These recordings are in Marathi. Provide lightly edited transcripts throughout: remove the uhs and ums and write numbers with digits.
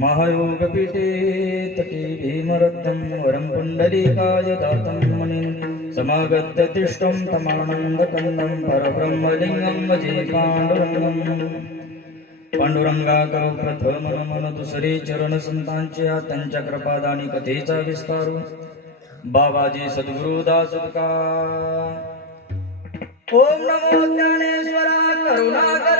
महायोगपीठे तटे भीमरत्नं वरं पुण्डरीकाय दातं मुनिं समागत्य तिष्ठं तमानन्दकन्दं परब्रह्मलिङ्गं भजे पाण्डुरङ्गं पांडुरंगाकरो प्रथम नमन दुसरे चरण संतांचे त्यांच्या कृपादानी कथेचा विस्तारू बाबाजी सद्गुरुदास तुकार ओम नमो ज्ञानेश्वरा करुणाकरा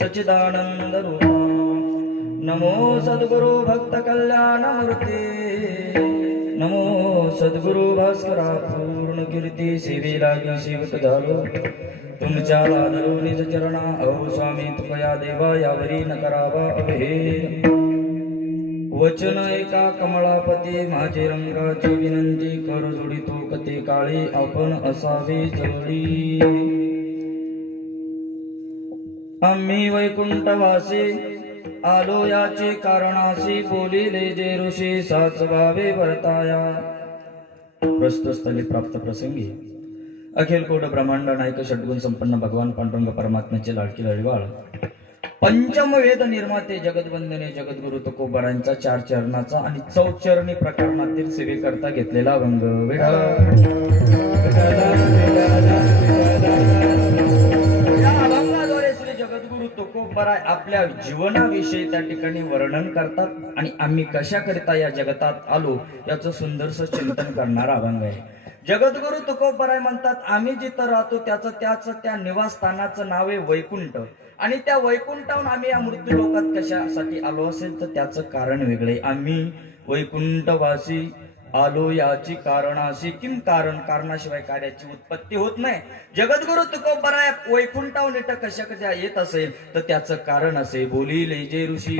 सच्चिदानंद रूपा नमो सद्गुरु भक्त कल्याण मूर्ती नमो सद्गुरु भास्करा पूर्ण कीर्ती सेवे लागी सेवक झालो तुमच्या लादरो निज चरणा अहो स्वामी तुकया देवा यावरी न करावा अभेद वचन एका कमळापती माझे रंगाची विनंती कर जोडितो कते काळी आपण असावे जोडी आम्ही वैकुंठवासी आलो याचे कारणासी बोलिले जे ऋषी साच भावे वर्ताया प्रस्तुतस्थली प्राप्त प्रसंगी अखिल कोट ब्रह्मांड नायक षड्गुण संपन्न भगवान पांडुरंग परमात्म्याचे लाडकी लढवाळ पंचम वेद निर्माते जगदवंदने जगद्गुरु तुकोबारांचा 4 चरणाचा आणि 4चरणी प्रकरणातील सेवेकरता घेतलेला अभंग तुकोबाराय आपल्या जीवनाविषयी त्या ठिकाणी वर्णन करतात आणि आम्ही कशा करिता या जगतात आलो याचं सुंदरसं चिंतन करणारा अभंग आहे. जगद्गुरु तुकोबाराय म्हणतात आम्ही जिथं राहतो त्याचं त्या निवासस्थानाचं नाव आहे वैकुंठ आणि त्या वैकुंठाहून आम्ही या मृत्यू लोकात कशासाठी आलो असेल तर त्याचं कारण वेगळे. आम्ही वैकुंठवासी आलो याची कारणाशी किम कारणाशिवाय कार्याची उत्पत्ती होत नाही. जगद्गुरु तुकोबाराय वैकुंठाहून इथं कशा येत असेल तर त्याचं कारण असे बोलिले जे ऋषी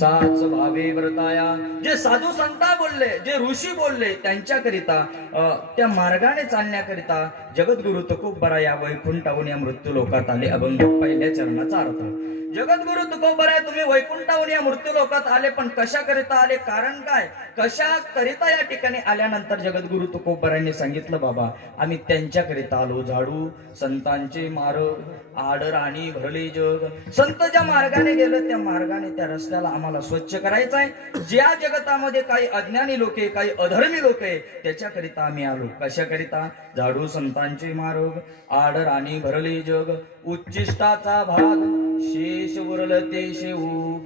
साच भावे व्रताया जे साधू संता बोलले जे ऋषी बोलले त्यांच्याकरिता त्या मार्गाने चालण्याकरिता जगद्गुरु तुकोबाराय या वैकुंठाहून या मृत्यू लोकात आले. अभंग पहिल्या चरणाचा अर्थ जगद्गुरु तुकोबाराय तुम्ही वैकुंठाहून या मृत्यू लोकात आले पण कशा करिता आले कारण काय कशा करिता या ठिकाणी आल्यानंतर जगद्गुरु तुकोबारायांनी सांगितलं बाबा आम्ही त्यांच्याकरिता आलो झाडू संतांचे मार्ग आडराणी भरले जग संत ज्या मार्गाने गेले त्या मार्गाने त्या रस्त्याला आम्हाला स्वच्छ करायचं आहे. ज्या जगतामध्ये काही अज्ञानी लोक आहे काही अधर्मी लोक आहे त्याच्याकरिता आम्ही आलो. कशाकरिता झाडू संतांचे मार्ग आडराणी भरले जग उच्चिष्टाचा भाग शेष उरलते शेऊ.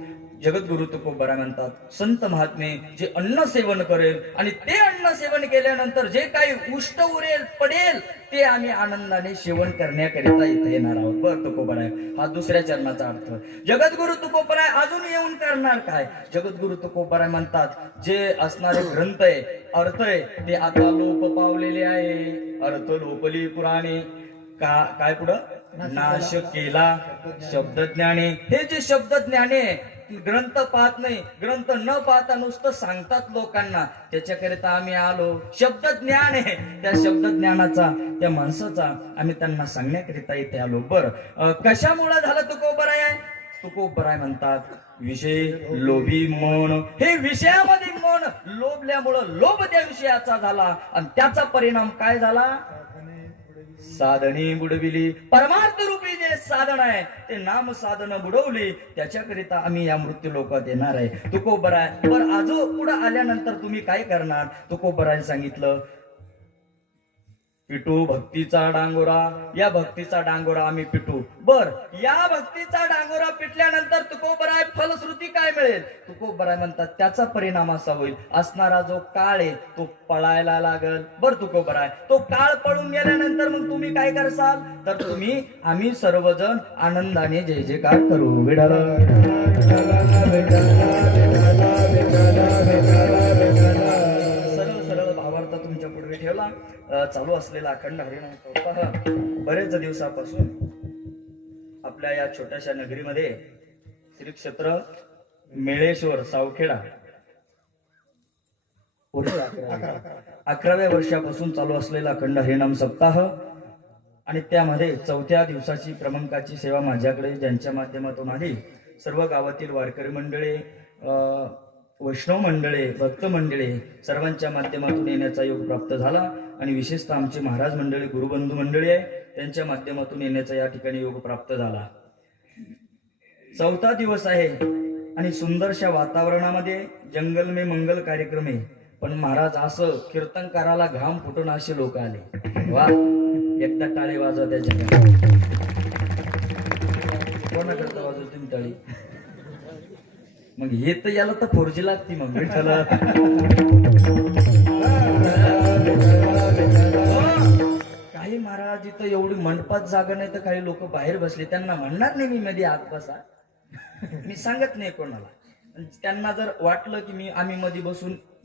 जगद्गुरु तुकोबाराय म्हणतात संत महात्मे जे अन्न सेवन करेल आणि ते अन्न सेवन केल्यानंतर जे काही उष्ट उरेल पडेल ते आम्ही आनंदाने सेवन करण्याकरिता इथे येणार आहोत. बरं तुकोबाराय हा दुसऱ्या चरणाचा अर्थ. जगद्गुरु तुकोबाराय अजून येऊन करणार काय. जगद्गुरु तुकोबाराय म्हणतात जे असणारे ग्रंथ आहे अर्थ आहे ते आता लोप पावलेले आहे. अर्थ लोपली पुराणे काय पुढं नाश केला शब्द ज्ञाने. हे जे शब्द ज्ञाने ग्रंथ पाहत नाही, ग्रंथ न पाहता नुसतं सांगतात लोकांना. त्याच्याकरिता आम्ही आलो. शब्द ज्ञान आहे, त्या शब्द ज्ञानाचा, त्या माणसाचा आम्ही त्यांना सांगण्याकरिता इथे आलो. बरं, कशामुळे झालं तुकोबराय आहे? तुकोबराय म्हणतात विषय लोभी मन. हे विषयामध्ये मन लोभल्यामुळं लोभ त्या विषयाचा झाला आणि त्याचा परिणाम काय झाला? साधने बुडविली. परमार्थ रूपी जे साधन आहे ते नाम साधन बुडवली. त्याच्याकरिता आम्ही या मृत्यू लोकात येणार आहे. तुकोबराय बर आजो पुढे आल्यानंतर तुम्ही काय करणार? तुकोबराय सांगितलं पिटू भक्तीचा डांगोरा. या भक्तीचा डांगोरा आम्ही पिटू. बर, या भक्तीचा डांगोरा पिटल्यानंतर तुकोबराय फलश्रुती काय मिळेल? तुकोबराय म्हणतात त्याचा परिणाम असा होईल, असणारा जो काळ आहे तो पळायला लागल. बर तुकोबराय, तो काळ पळून गेल्यानंतर मग तुम्ही काय करसाल? तर तुम्ही आम्ही सर्वजण आनंदाने जय जयकार करू. विठाल सरळ भावार्थ तुमच्या पुढे ठेवला. चालू असलेला अखंड हरिनाम पहा. बरेच दिवसापासून आपल्या या छोट्याशा नगरीमध्ये श्री क्षेत्र मेळेश्वर सावखेडा 11व्या वर्षापासून चालू असलेला अखंड हरिनाम सप्ताह आणि त्यामध्ये 4थ्या दिवसाची क्रमांकाची सेवा माझ्याकडे ज्यांच्या माध्यमातून आली. सर्व गावातील वारकरी मंडळे, वैष्णव मंडळे, भक्त मंडळे सर्वांच्या माध्यमातून येण्याचा योग प्राप्त झाला आणि विशेषतः आमचे महाराज मंडळी, गुरुबंधू मंडळी आहे त्यांच्या माध्यमातून येण्याचा या ठिकाणी योग प्राप्त झाला. 4था दिवस आहे आणि सुंदरशा वातावरणामध्ये जंगल में मंगल कार्यक्रम आहे. पण महाराज असं कीर्तनकाराला घाम फुटून असे लोक आले. वा, एकदा टाळी वाजवा त्याच्या. कोणा करता वाजव तुम्ही टाळी? मग हे तर याला तर 4G लागती. मग विठ्ठला काही महाराज इथं एवढी मंडपात जागा नाही तर काही लोक बाहेर बसले. त्यांना म्हणणार नाही मी मध्ये आत बसा, मी सांगत नाही कोणाला. त्यांना जर वाटलं की आम्ही मध्ये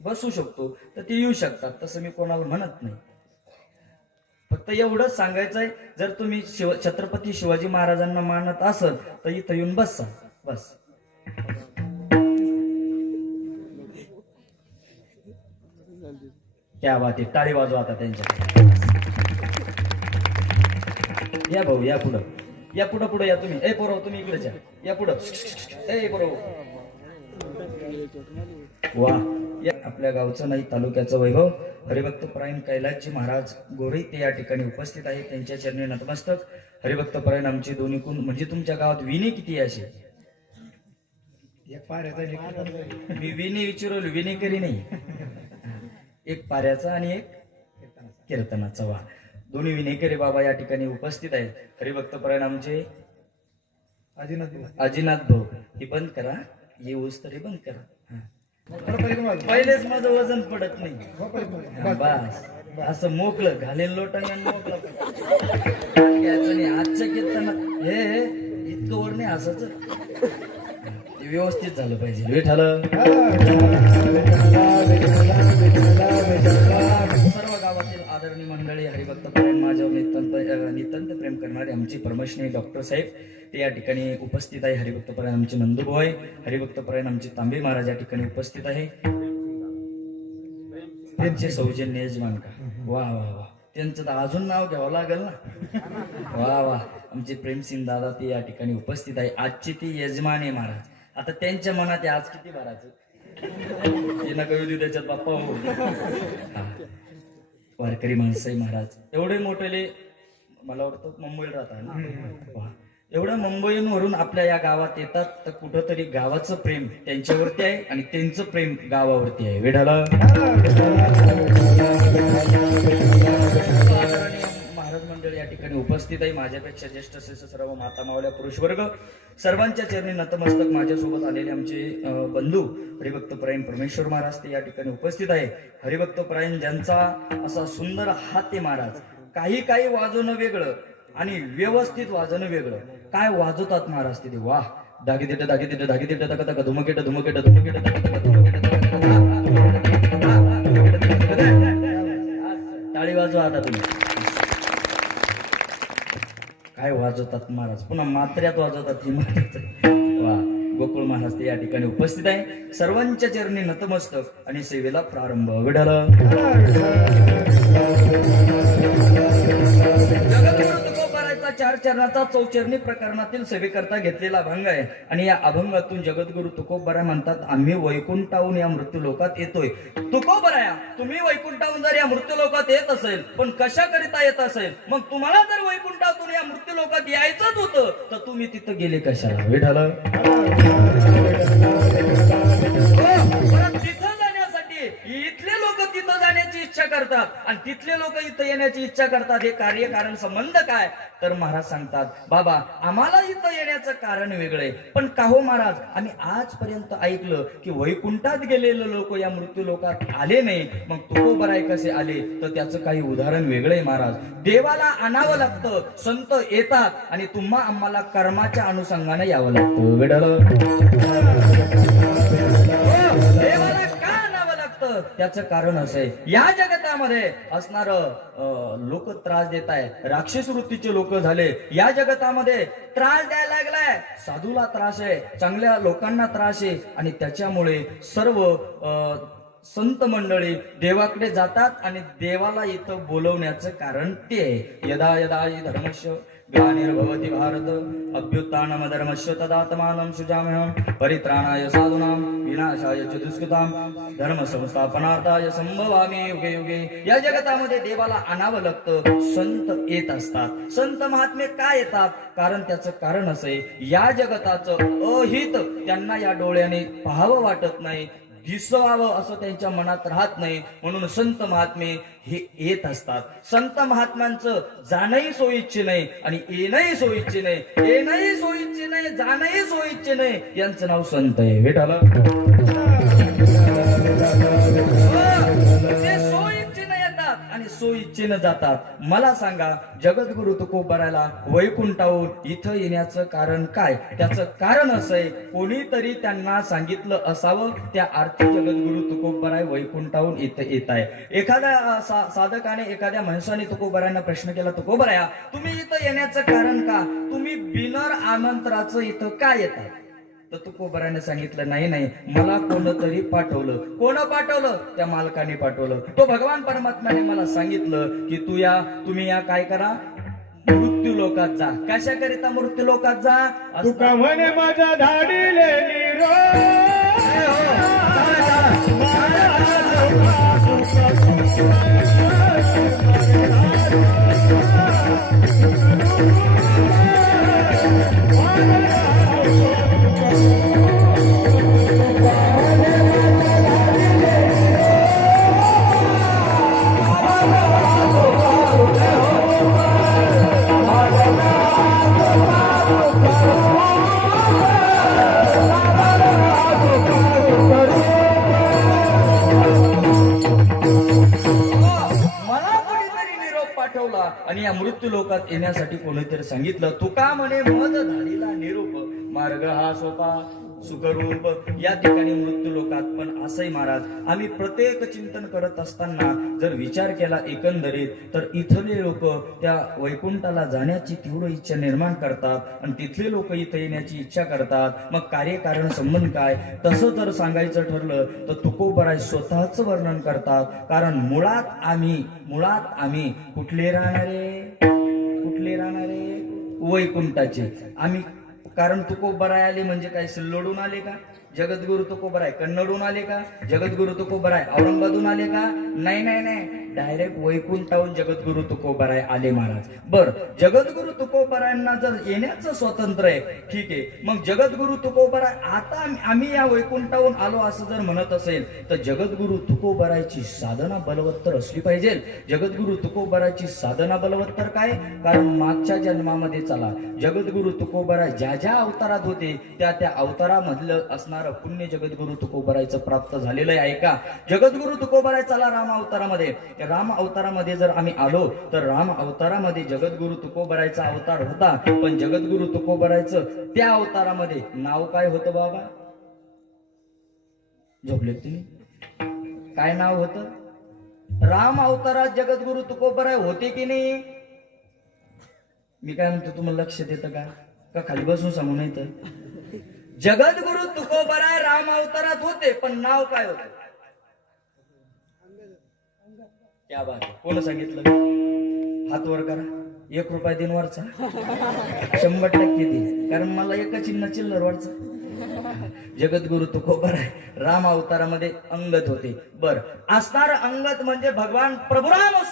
बसू शकतो तर ते येऊ शकतात, तसं मी कोणाला म्हणत नाही. फक्त एवढंच सांगायचंय, जर तुम्ही छत्रपती शिवाजी महाराजांना मानत असाल तर इथं येऊन बसा बस. क्या बात आहे, टाळी वाजवा आता त्यांच्या. या भाऊ, या पुढं, या पुढं या तुम्ही. ए पोरव, तुम्ही इकडेच या पुढं. ए पोरव, वा. या आपल्या गावचं नाही तालुक्याचं वैभव हरिभक्त परायण कैलासजी महाराज गोरे ते या ठिकाणी उपस्थित आहेत. त्यांच्या चरणी नतमस्तक. हरिभक्त परायण आमची दोन्ही कुण. म्हणजे तुमच्या गावात विणी किती असे? मी विणी विचारलो, विणी करी नाही. एक पाऱ्याचा आणि एक कीर्तनाचा. वा, दोन्ही विनेकरी बाबा या ठिकाणी उपस्थित आहेत. हरिभक्त परायण आमचे आजीनाथ भाऊ. हे बंद करा, ये ऊस तरी बंद करा. पहिलेच माझं वजन पडत नाही. बस असं मोकळं घालेल लोटांना मोकळं आजच्या कीर्तनात हे इतकं वर नाही असंच व्यवस्थित झालं पाहिजे. विठाल सर्व गावातील आदरणीय मंडळी, हरिभक्त परायण माझ्यावर नितांत प्रेम करणारे आमची परमश्री डॉक्टर साहेब ते या ठिकाणी उपस्थित आहे. हरिभक्त परायण आमचे नंदुभाऊ आहे. हरिभक्त परायण आमचे तांबे महाराज या ठिकाणी उपस्थित आहे. त्यांचे सौजन्य यजमान का. वा वा वा, त्यांचं तर अजून नाव घ्यावं लागेल ना. वा वा, आमचे प्रेमसिंग दादा ते या ठिकाणी उपस्थित आहे. आजचे ते यजमान आहे महाराज. आता त्यांच्या मनात आज किती भरायचं त्यांना कळू देऊ त्याच्यात बाप्पा. हो, वारकरी माणसं महाराज एवढे मोठेले, मला वाटतं मुंबईला राहतात ना. एवढं मुंबईवरून आपल्या या गावात येतात तर कुठंतरी गावाचं प्रेम त्यांच्यावरती आहे आणि त्यांचं प्रेम गावावरती आहे. वेढाला महाराज मंडळ या ठिकाणी उपस्थित आहे. माझ्यापेक्षा ज्येष्ठ सर्व माता मावल्या पुरुष वर्ग सर्वांच्या चरणी नतमस्तक. माझ्यासोबत आलेले आमचे बंधू हरिभक्त परायण परमेश्वर महाराज ते या ठिकाणी उपस्थित आहे. हरिभक्त परायण ज्यांचा असा सुंदर हात आहे महाराज. काही काही वाजवणं वेगळं आणि व्यवस्थित वाजवणं वेगळं. काय वाजवतात महाराज तिथे. वाह, दागी देट दागी देट दागी देट तक तक धुमकेट धुमकेट धुमकेट तक तक धुमकेट. टाळी वाजवा आता तुम्ही. काय वाजवतात महाराज. पुन्हा मात्र्यात वाजवतात ही. वा, गोकुळ महाराज ते या ठिकाणी उपस्थित आहे. सर्वांच्या चरणी नतमस्तक आणि सेवेला प्रारंभ. विठ्ठल. जगद्गुरु तुकोबारायचा 4 चरणाचा चौचरणी प्रकरणातील सेवेकरता घेतलेला अभंग आहे. आणि या अभंगातून जगद्गुरु तुकोबाराय म्हणतात, आम्ही वैकुंठाहून या मृत्यू लोकात येतोय. तुकोबाराया, तुम्ही वैकुंठाहून जर या मृत्यू लोकात येत असेल, पण कशा करिता येत असेल? मग तुम्हाला जर वैकुंठातून या मृत्यू लोकात यायचंच होतं, तर तुम्ही तिथं गेले कशाला? विठ्ठल. तिथं जाण्यासाठी इथले लोक तिथं जाण्याची इच्छा करतात आणि तिथले लोक इथं येण्याची इच्छा करतात. हे कार्य कारण संबंध काय? तर महाराज सांगतात, बाबा आम्हाला इथं येण्याचं कारण वेगळंय. पण का हो महाराज, आम्ही आजपर्यंत ऐकलं की वैकुंठात गेलेले लोक या मृत्यू लोकात आले नाही, मग तुकोबाराय कसे आले? तर त्याचं काही उदाहरण वेगळंय महाराज. देवाला आणावं लागतं, संत येतात आणि तुम्हा आम्हाला कर्माच्या अनुषंगाने यावं लागतं. वेडल. देवाला का आणावं लागतं? त्याचं कारण असं आहे, या जगतामध्ये असणार लोक त्रास देत आहे, राक्षस वृत्तीचे लोक झाले. या जगतामध्ये त्रास द्यायला लागलाय. साधूला त्रास आहे, चांगल्या लोकांना त्रास आहे आणि त्याच्यामुळे सर्व संत मंडळी देवाकडे जातात आणि देवाला इथं बोलवण्याचं कारण ते आहे. यदा यदा हि धर्मस्य ग्लानिर्भवति भारत अभ्युत्थानम धर्मस्य तदात्मानं सृजाम्यहं परित्राणाय साधूनां विनाशाय च दुष्कृतां धर्म संस्थापनार्थाय संभवामि युगे युगे. या जगतामध्ये देवाला आणावं लागतं. संत येत असतात. संत महात्मे का येतात? कारण त्याचं कारण असं आहे, या जगताचं अहित त्यांना या डोळ्याने पाहावं वाटत नाही, दिसावं असं त्यांच्या मनात राहत नाही. म्हणून संत महात्मे हे येत असतात. संत महात्म्यांचं जाणंही सोयीचे नाही आणि येणंही सोयीचे नाही. येणंही सोयीचे नाही, जाणंही सोयीचे नाही. यांचं नाव संत आहे. भेटाला ते सोयीचेनं येतात आणि सोयीचेनं जातात. मला सांगा, जगद्गुरु तुकोबारायला वैकुंठाहून इथं येण्याचं कारण काय? त्याचं कारण असं आहे, कोणीतरी त्यांना सांगितलं असावं, त्या अर्थी जगद्गुरु तुकोबाराय वैकुंठाहून इथं येत आहे. एखाद्या साधकाने, एखाद्या माणसाने तुकोबारायांना प्रश्न केला, तुकोबाराया तुम्ही इथं येण्याचं कारण का? तुम्ही बिनर आमंत्रणाचं इथं का येतात? तर तुकोबाराने सांगितलं, नाही नाही, मला कोणतरी पाठवलं. कोण पाठवलं? त्या मालकाने पाठवलं. तो भगवान परमात्म्याने मला सांगितलं की तुम्ही या काय करा, मृत्यू लोकात जा. कशाकरिता मृत्यू लोकात जा? तुका म्हणे माझा धाडीले निरो. आणि या मृत्यू लोकात येण्यासाठी कोणीतरी सांगितलं. तुका म्हणे मज धाडीला निरूप, मार्ग हा सोपा सुखरूप. या ठिकाणी मृत्यू लोकात पण असंही महाराज, आम्ही प्रत्येक चिंतन करत असताना जर विचार केला एकंदरीत, तर इथले लोक त्या वैकुंठाला जाण्याची तीव्र इच्छा निर्माण करतात आणि तिथले लोक इथं येण्याची इच्छा करतात. मग कार्यकारण संबंध काय? तसं जर सांगायचं ठरलं तर तुकोबाराय स्वतःच वर्णन करतात. कारण मुळात आम्ही कुठले राहणारे वैकुंठाचे आम्ही. कारण तुकोबाराय आले म्हणजे काय सिल्लोडून आले का? जगद्गुरु तुकोबाराय कन्नडून आले का? जगद्गुरु तुकोबाराय औरंगाबादून आले का? नाही नाही नाही, डायरेक्ट वैकुंठाहून जगद्गुरु तुकोबाराय आले महाराज. बर, जगद्गुरु तुकोबारायांना जर येण्याचं स्वातंत्र्य आहे, ठीक आहे. मग जगद्गुरु तुकोबाराय आता आम्ही या वैकुंठाहून आलो असं जर म्हणत असेल, तर जगद्गुरु तुकोबारायची साधना बलवत्तर असली पाहिजे. जगद्गुरु तुकोबारायची साधना बलवत्तर काय? कारण मागच्या जन्मामध्ये चला, जगद्गुरु तुकोबाराय ज्या ज्या अवतारात होते त्या त्या अवतारामधलं असणारं पुण्य जगद्गुरु तुकोबारायचं प्राप्त झालेलं आहे का? जगद्गुरु तुकोबाराय चला राम अवतारामध्ये, राम अवतारामध्ये जर आम्ही आलो तर राम अवतारामध्ये जगद्गुरु तुकोबारायचा अवतार होता. पण जगद्गुरु तुकोबारायचं त्या अवतारामध्ये नाव काय होतं बाबा? झोपले तुम्ही? काय नाव होतं? राम अवतारात जगद्गुरु तुकोबाराय होते की नाही? मी काय म्हणतो, तुम्हाला लक्ष देतं का खाली बसून सांगू? नाही तर जगद्गुरु तुकोबराय राम अवतारात होते, पण नाव काय होतं? क्या बात आहे. कोण सांगितलं? हात वर करा. 1 रुपया दिन वरचा 100% देईल, कारण मला एका चिल्लर वरचा. जगद्गुरु तुकोबराय राम अवतारामध्ये अंगत होते. बर, असणार अंगत म्हणजे भगवान प्रभुराम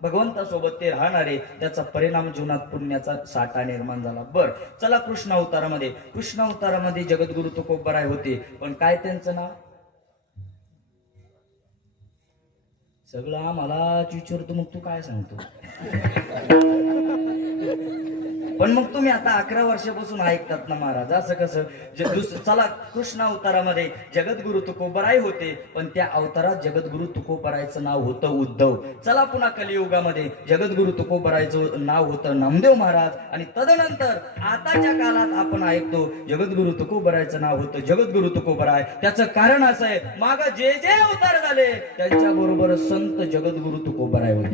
भगवंतासोबत ते राहणारे, त्याचा परिणाम जीवनात पुण्याचा साठा निर्माण झाला. बर, चला कृष्ण अवतारामध्ये जगद्गुरु तुकोबराय होते, पण काय त्यांचं नाव? सगळं आम्हाला विचारतो, मग तू काय सांगतो? पण मग तुम्ही आता 11 वर्षापासून ऐकतात ना महाराज, असं कसं? चला कृष्ण अवतारामध्ये जगद्गुरु तुकोबराय होते, पण त्या अवतारात जगद्गुरु तुकोबरायचं नाव होतं उद्धव. चला पुन्हा कलियुगामध्ये जगद्गुरु तुकोबरायचं नाव होतं नामदेव महाराज, आणि तदनंतर आताच्या काळात आपण ऐकतो जगद्गुरु तुकोबरायचं नाव होतं जगद्गुरु तुकोबराय. त्याचं कारण असं आहे, माग जे जे अवतार झाले त्यांच्या बरोबर संत जगद्गुरु तुकोबराय होते.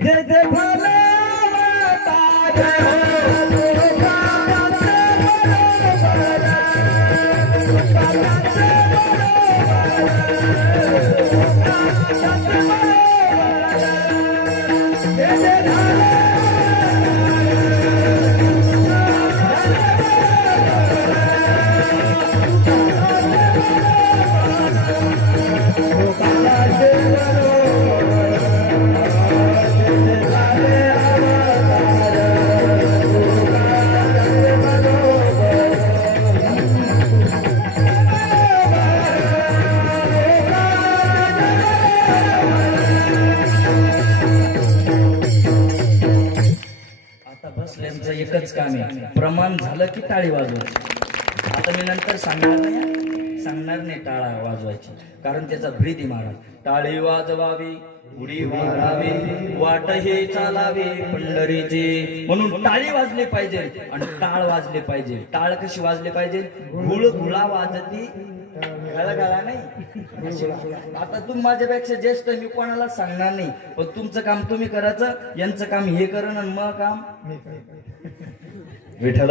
एकच काम आहे, प्रमाण झालं की टाळी वाजवायची. आता मी नंतर सांगणार नाही टाळा वाजवायची, कारण त्याचा ब्रीदी महाराज. टाळी वाजवावी, उडी मारावी, वाट हे चालावे पंढरीची, म्हणून टाळी वाजली पाहिजे आणि टाळ वाजले पाहिजे. टाळ कशी वाजली पाहिजे? गुळगुळा वाजती, गळा नाही. आता तुम्ही माझ्यापेक्षा ज्येष्ठ, मी कोणाला सांगणार नाही, पण तुमचं काम तुम्ही करायचं, यांचं काम हे करण आणि मग काम विठ्ठल.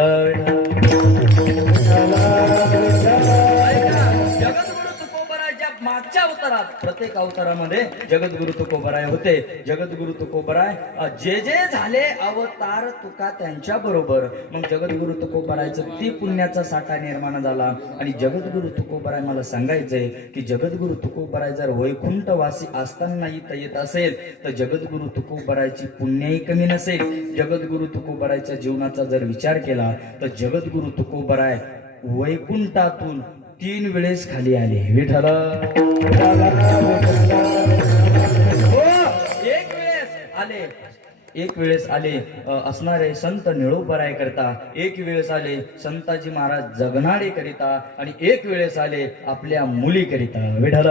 जगद्गुरु तुकोबरायच्या मागच्या अवतारात, प्रत्येक अवतारामध्ये जगद्गुरु तुकोबराय होते. जगद्गुरु तुकोबराय जे जे झाले अवतार तुका त्यांच्या बरोबर, मग जगद्गुरु तुकोबरायचं ती पुण्याचा साठा निर्माण झाला. आणि जगद्गुरु तुकोबराय मला सांगायचंय की जगद्गुरु तुकोबराय जर वैकुंठवासी असताना इथं येत असेल तर जगद्गुरु तुकोबरायची पुण्यही कमी नसेल. जगद्गुरु तुकोबरायच्या जीवनाचा जर विचार केला तर जगद्गुरु तुकोबराय वैकुंठातून 3 वेळेस खाली आले. विठ्ठल. एक वेळेस आले असणारे संत निळोबराय करता, एक वेळेस आले संताजी महाराज जगनाडे करिता, आणि एक वेळेस आले आपल्या मुली करिता. विठ्ठल.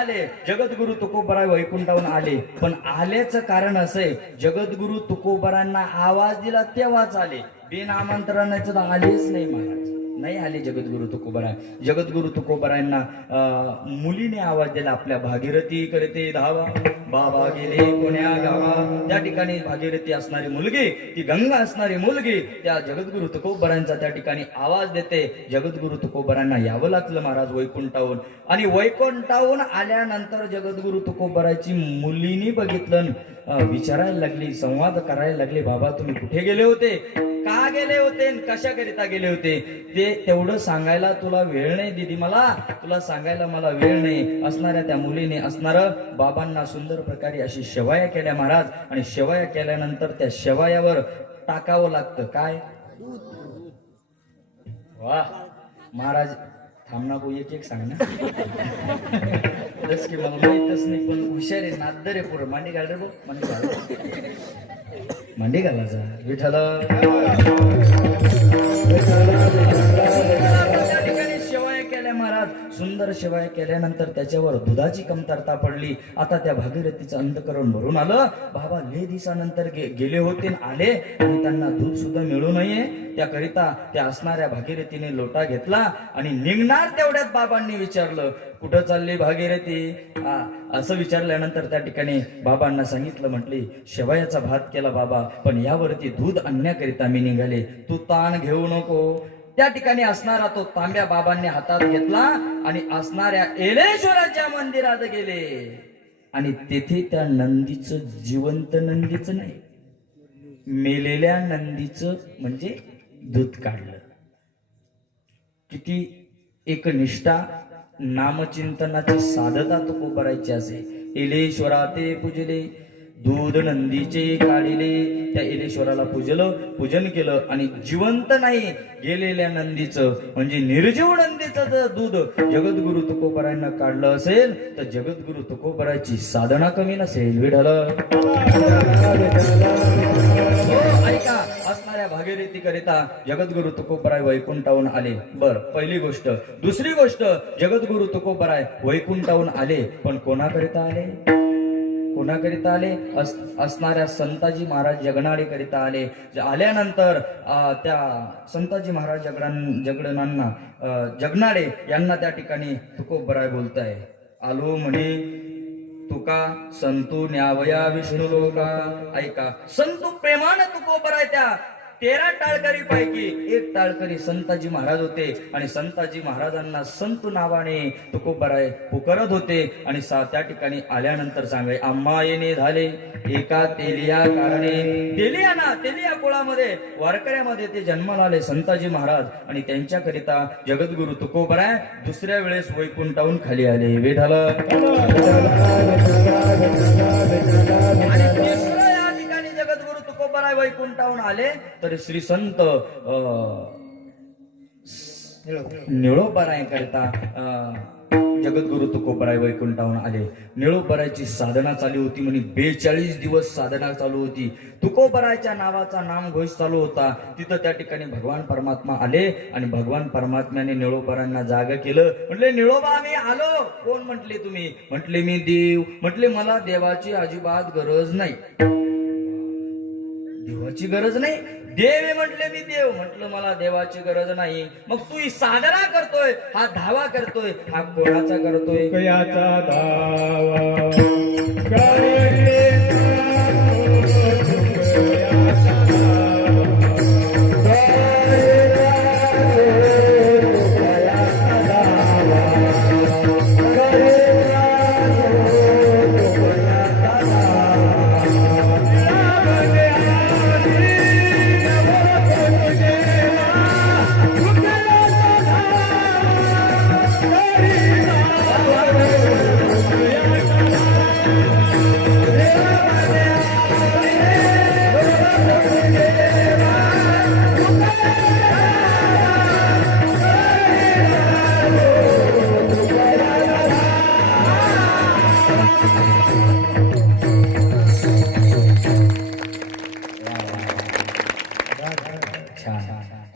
आले जगद्गुरु तुकोबराय वैकुंठावरून आले, पण आल्याचं कारण असं, जगद्गुरु तुकोबरांना आवाज दिला तेव्हाच आले, बिन आमंत्रणाचं तर आलेच नाही महाराज. नाही आले जगद्गुरु तुकोबराय. जगद्गुरु तुकोबरायांना मुलीने आवाज दिला. आपल्या भागीरथी करते धावा, बाबा गेले कोण्या गावा. त्या ठिकाणी भागीरथी असणारी मुलगी, ती गंगा असणारी मुलगी, त्या जगद्गुरु तुकोबरायांचा त्या ठिकाणी आवाज देते. जगद्गुरु तुकोबरायांना यावं लागलं महाराज वैकुंठावरून. आणि वैकुंठावरून आल्यानंतर जगद्गुरु तुकोबरायची मुलीनी बघितलं, विचारायला लागली, संवाद करायला लागले, बाबा तुम्ही कुठे गेले होते, का गेले होते, कशा करिता गेले होते, ते तेवढं सांगायला तुला वेळ नाही दिदी, मला तुला सांगायला मला वेळ नाही. असणाऱ्या त्या मुलीने असणार बाबांना सुंदर प्रकारे अशी शेवाया केल्या महाराज. आणि शेवाया केल्यानंतर त्या शेवायावर टाकावं लागतं काय? वा महाराज, थांबना भाऊ, एक सांग ना. की मला माहितच नाही, पण हुशार आहे, नादर आहे पोरं. मांडी घाल रे भाऊ, मांडी घाल, मांडी घालायचा. विठ्ठल. त्या ठिकाणी शेवाया केल्या महाराज, सुंदर शिवाय केल्यानंतर त्याच्यावर दुधाची कमतरता पडली. आता त्या भागीरथीचं अंतकरण भरून आलं. बाबा लय दिवसानंतर गेले होते आणि आले आणि त्यांना दूध सुद्धा मिळू नये. त्याकरिता त्या असणाऱ्या भागीरथीने लोटा घेतला आणि निघणार तेवढ्यात बाबांनी विचारलं, कुठं चालली भागीरथी? असं विचारल्यानंतर त्या ठिकाणी बाबांना सांगितलं, म्हटली शेवयाचा भात केला बाबा, पण यावरती दूध आणण्याकरिता मी निघाले, तू ताण घेऊ नको. त्या ठिकाणी असणारा तो तांब्या बाबांनी हातात घेतला आणि असणाऱ्या एलेश्वराच्या मंदिरात गेले आणि तेथे त्या नंदीचं, जिवंत नंदीचं नाही, मेलेल्या नंदीचं म्हणजे दूध काढलं. किती एकनिष्ठा, नामचिंतनाची साधता तुकोबरायची असे. एलेश्वरा ते पूजले, दूध नंदीचे काढिले. त्या एलेश्वराला पूजन केलं आणि जिवंत नाही गेलेल्या नंदीचं म्हणजे निर्जीव नंदीचं जर दूध जगद्गुरु तुकोबरायांना काढलं असेल तर जगद्गुरु तुकोबरायची साधना कमी नसेल. विढल ऐका, असणाऱ्या भागीरथी करिता जगद्गुरु तुकोबराय वैकुंठावून आले. बर, पहिली गोष्ट. दुसरी गोष्ट, जगद्गुरु तुकोबराय वैकुंठावून आले, पण कोणाकरिता आले? कोणाकरिता आले? असणाऱ्या संताजी महाराज जगनाडे करिता आले. आल्यानंतर त्या संताजी महाराज जगनाडे यांना त्या ठिकाणी तुकोबराय बोलताय, आलो म्हणे तुका संतू न्यावया विष्णू लोका. ऐका, संतू प्रेमान तुकोबराय त्या 13 टाळकरी पैकी एक टाळकरी संताजी महाराज होते आणि संताजी महाराजांना संत नावाने तुकोबराय पुकारत होते. आणि त्या ठिकाणी आल्यानंतर सांगले, आम्हा येणे झाले एका तेलिया कारणे. तेलिया कुळामध्ये वारकऱ्यामध्ये ते जन्माला आले संताजी महाराज आणि त्यांच्याकरिता जगद्गुरु तुकोबराय दुसऱ्या वेळेस वैकुंठावून खाली आले. विठ्ठल. जगद्गुरु तुकोबराय वैकुंठावून आले तर श्री संत निळोबराय करता जगद्गुरु तुकोबराय वैकुंठावून आले. निळोबरायची साधना चालू होती म्हणे. 42 दिवस साधना चालू होती. तुकोबरायच्या नावाचा नामघोष चालू होता. तिथं त्या ठिकाणी भगवान परमात्मा आले आणि भगवान परमात्म्याने निळोबरांना जाग केलं. म्हटले, निळोबा मी आलो. कोण म्हटले तुम्ही? म्हटले, मी देव. म्हटले, मला देवाची अजिबात गरज नाही. देवाची गरज नाही? देव आहे म्हटले, मी देव. म्हटलं, मला देवाची गरज नाही. मग तू ही साधना करतोय, हा धावा करतोय, हा कोणाचा करतोय? कयाचा धावा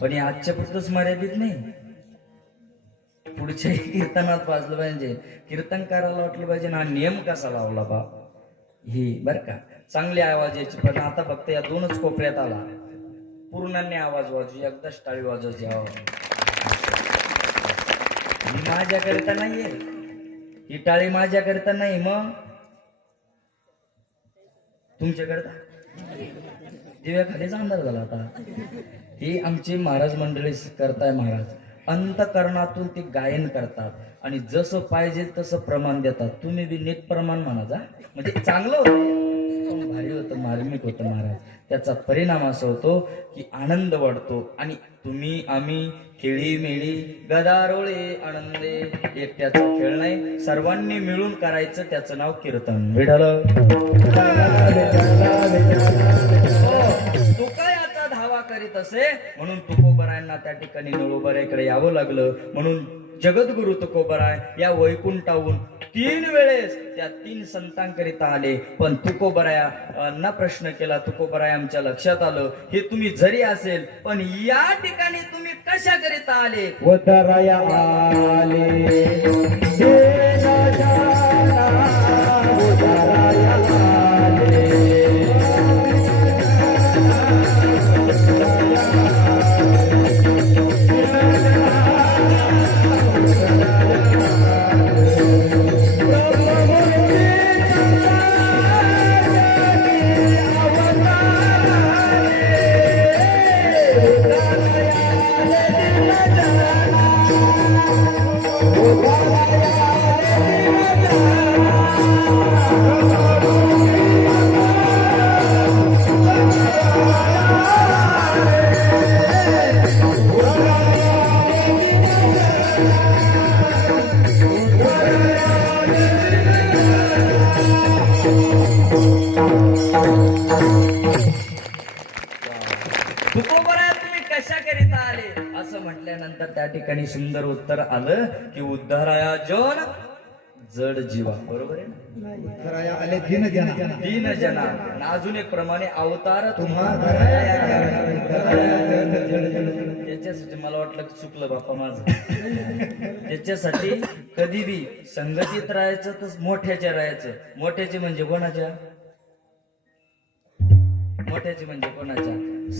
पण हे आजच्या पुरतच मर्यादित नाही, पुढच्याही कीर्तनात वाजलं पाहिजे. कीर्तनकाराला वाटलं पाहिजे ना नियम कसा लावला बा ही, बर का. चांगली आवाज यायची, पण आता फक्त या 2च कोपऱ्यात आला. पूर्णांनी आवाज वाजू, एकदाच टाळी वाजवायची. ही माझ्याकरिता नाहीये, ही टाळी माझ्याकरिता नाही. मग तुमच्याकरिता दिव्याखालीच अंधार झाला आता. ही आमची महाराज मंडळी करताय. महाराज अंतकरणातून ते गायन करतात आणि जसं पाहिजे तसं प्रमाण देतात. तुम्ही बी नीट प्रमाण म्हणा जा, म्हणजे चांगलं होतं, भारी होतं, मार्मिक होतं महाराज. त्याचा परिणाम असा होतो की आनंद वाढतो. आणि तुम्ही आम्ही खेळी मेळी गदारोळे आनंदे, एकट्याचा खेळ नाही, सर्वांनी मिळून करायचं, त्याचं नाव कीर्तन. विठ्ठल. तुका याचा धावा करीत असे म्हणून तुकोबरायांना त्या ठिकाणी निळोबरायकडे यावं लागलं. म्हणून जगद्गुरु तुकोबराय या वैकुंठाहून 3 वेळेस त्या 3 संतांकरिता आले. पण तुकोबरायांना प्रश्न केला. तुकोबराय आमच्या लक्षात आलं हे तुम्ही जरी असेल पण या ठिकाणी तुम्ही कशाकरिता आले? उद्धराया आले हे राजाला, उद्धराया आले. तुकोबराय तुम्ही कशाकरिता आले असं म्हटल्यानंतर त्या ठिकाणी सुंदर उत्तर आलं की उद्धाराया जन जड जीवा. बरोबर आहे ना? उद्धराया आले दीन जना. दीन जना. अजून एक प्रमाणे अवतार त्याच्यासाठी मला वाटलं की चुकलं बाप्पा माझं. त्याच्यासाठी कधी बी संगतीत राहायचं तर मोठ्याच्या राहायचं. मोठ्याचे म्हणजे कोणाच्या? मोठ्याचे म्हणजे कोणाच्या?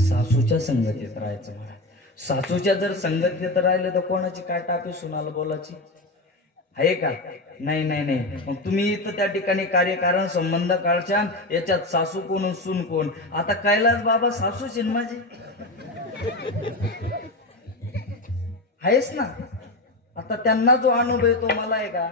सासूच्या संगतीत राहायचं. मला सासूच्या जर संगतीत राहिलं तर कोणाची काय टापे सुनाला बोलायची आहे का? नाही नाही नाही. मग तुम्ही इथं त्या ठिकाणी कार्यकारण संबंध काढशान याच्यात सासू कोण सून कोण? आता कैलास बाबा सासूच आहे माझी आहेस ना. आता त्यांना जो अनुभव आहे तो मला आहे का?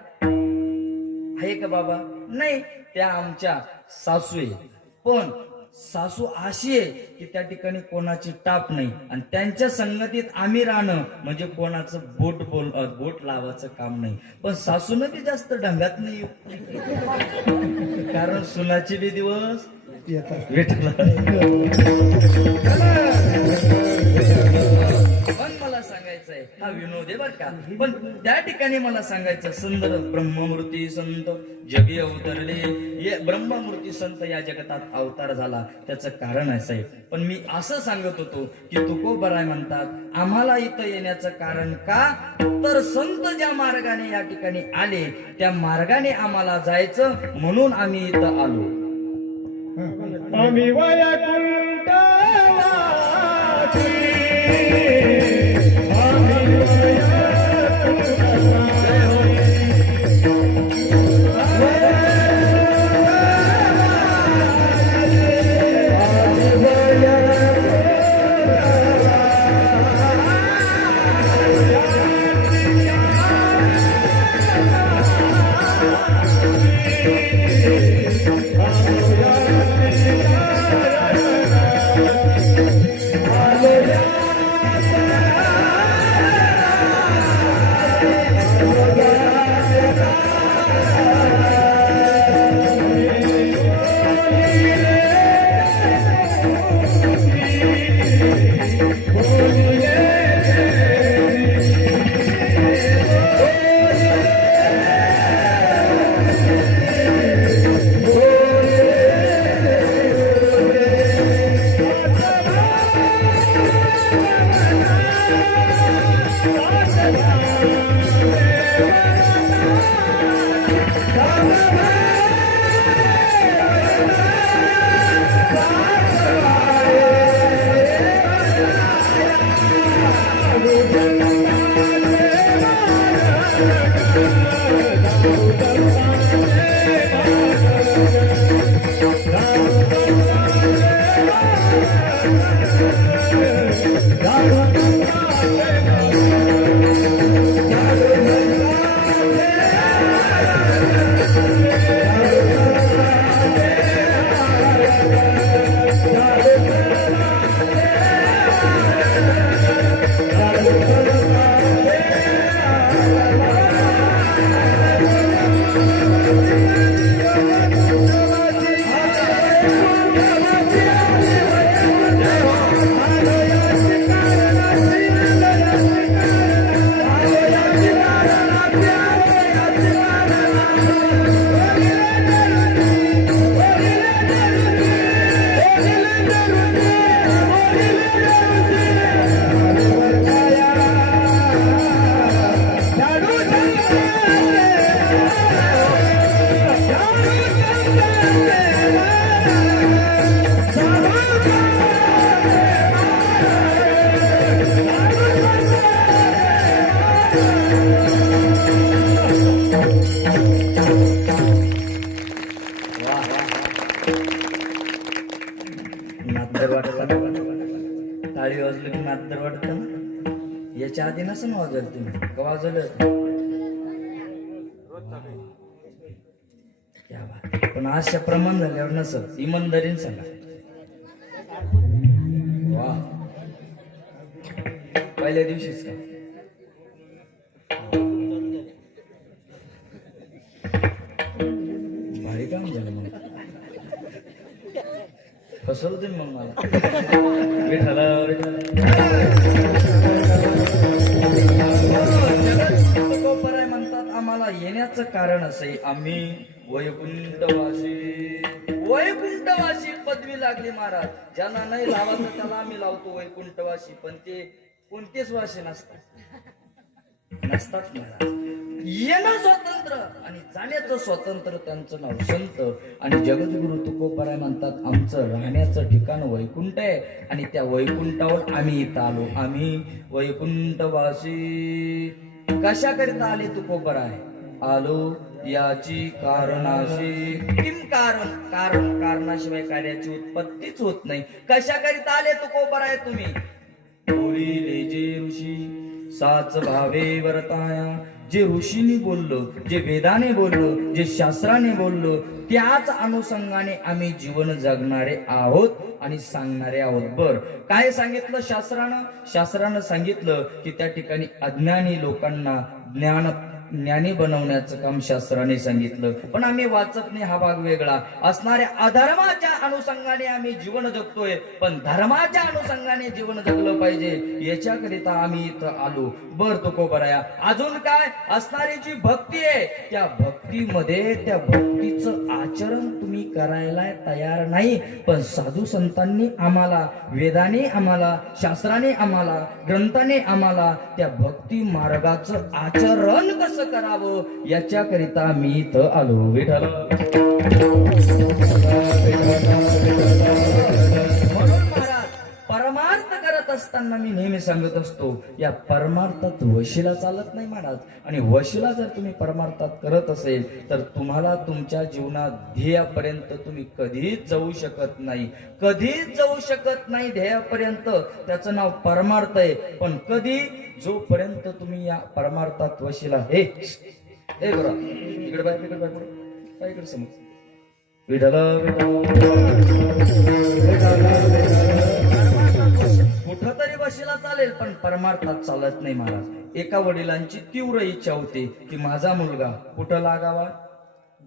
आहे का बाबा? नाही. त्या आमच्या सासू आहे. पण सासू अशी आहे की त्या ठिकाणी कोणाची टाप नाही आणि त्यांच्या संगतीत आम्ही राहणं म्हणजे कोणाचं बोट लावायचं काम नाही. पण सासून बी जास्त ढंगात नाही कारण सुनाची बी दिवस भेटला. पण मला सांगायचंय हा विनोद आहे बर का. पण त्या ठिकाणी मला सांगायचं सुंदर ब्रह्ममूर्ती संत जगी अवतरले. ब्रह्ममूर्ती संत या जगतात अवतार झाला त्याचं कारण असं आहे. पण मी असं सांगत होतो की तुकोबराय म्हणतात आम्हाला इथं येण्याचं कारण का? तर संत ज्या मार्गाने या ठिकाणी आले त्या मार्गाने आम्हाला जायचं म्हणून आम्ही इथं आलो. आम्ही वैकुंठवासी, आम्ही नादर वाटत टाळी वाजली की नादर वाटत ना. याच्या आधी नसून वाजवलं तुम्ही का वाजवलं? क्या बात. पण आजच्या प्रमाण झाल्यावर नसत इमानदारीने सांगा. वा पहिल्या दिवशीच का भारी काम झालं मग. फसवलं तुम्ही मग मला. विठाला जगत म्हणतात. आम्हाला येण्याचं कारण असे आम्ही वैकुंठवासी पदवी लागली महाराज. ज्यांना नाही लावायचं त्याला आम्ही लावतो वैकुंठवासी. पण ते कोणतेच वासी नसतात महाराज. येणं स्वतंत्र आणि जाण्याचं स्वतंत्र त्यांचं नाव संत. आणि जगद्गुरु तुकोबराय म्हणतात आमचं राहण्याचं ठिकाण वैकुंठ आहे आणि त्या वैकुंठावर आम्ही इथं आलो. आम्ही वैकुंठवासी कशाकरिता आले तुकोबराय? आलो याची कारणाशी. किम कारण कारणाशिवाय कार्याची उत्पत्तीच होत नाही. कशाकरिता आले तुकोबराय तुम्ही? बोलिले जे ऋषी साच भावे वर्ताया. जे ऋषींनी बोललो, जे वेदाने बोललो, जे शास्त्राने बोललो त्याच अनुषंगाने आम्ही जीवन जगणारे आहोत आणि सांगणारे आहोत. बर काय सांगितलं शास्त्रानं सांगितलं की त्या ठिकाणी अज्ञानी लोकांना ज्ञानी बनवण्याचं काम शास्त्राने सांगितलं. पण आम्ही वाचत नाही. हा भाग वेगळा. असणाऱ्या अधर्माच्या अनुषंगाने आम्ही जीवन जगतोय. पण धर्माच्या अनुषंगाने जीवन जगलं पाहिजे याच्याकरिता आम्ही इथं आलो. बर तुकोबराया अजून काय? असणारी जी भक्ती आहे त्या भक्तीमध्ये त्या भक्तीचं आचरण तुम्ही करायला तयार नाही. पण साधू संतांनी आम्हाला, वेदाने आम्हाला, शास्त्राने आम्हाला, ग्रंथाने आम्हाला त्या भक्ती मार्गाचं आचरण कसं करावं याच्याकरिता मी इथं आलो. विठ्ठल म्हणून महाराज परमार्थ करत असताना मी नेहमी सांगत असतो या परमार्थात वशिला चालत नाही महाराज. आणि वशिला जर तुम्ही परमार्थात करत असेल तर तुम्हाला तुमच्या जीवनात ध्येयापर्यंत तुम्ही कधीच जाऊ शकत नाही. कधीच जाऊ शकत नाही ध्येयापर्यंत. त्याचं नाव परमार्थ आहे. पण कधी? जोपर्यंत तुम्ही या परमार्थात वशिला हे बघा इकडे बाहेर इकडे बाहेर इकडे समोर कुठं तरी वशिला चालेल पण परमार्थात चालत नाही महाराज. एका वडिलांची तीव्र इच्छा होती की माझा मुलगा कुठं लागावा?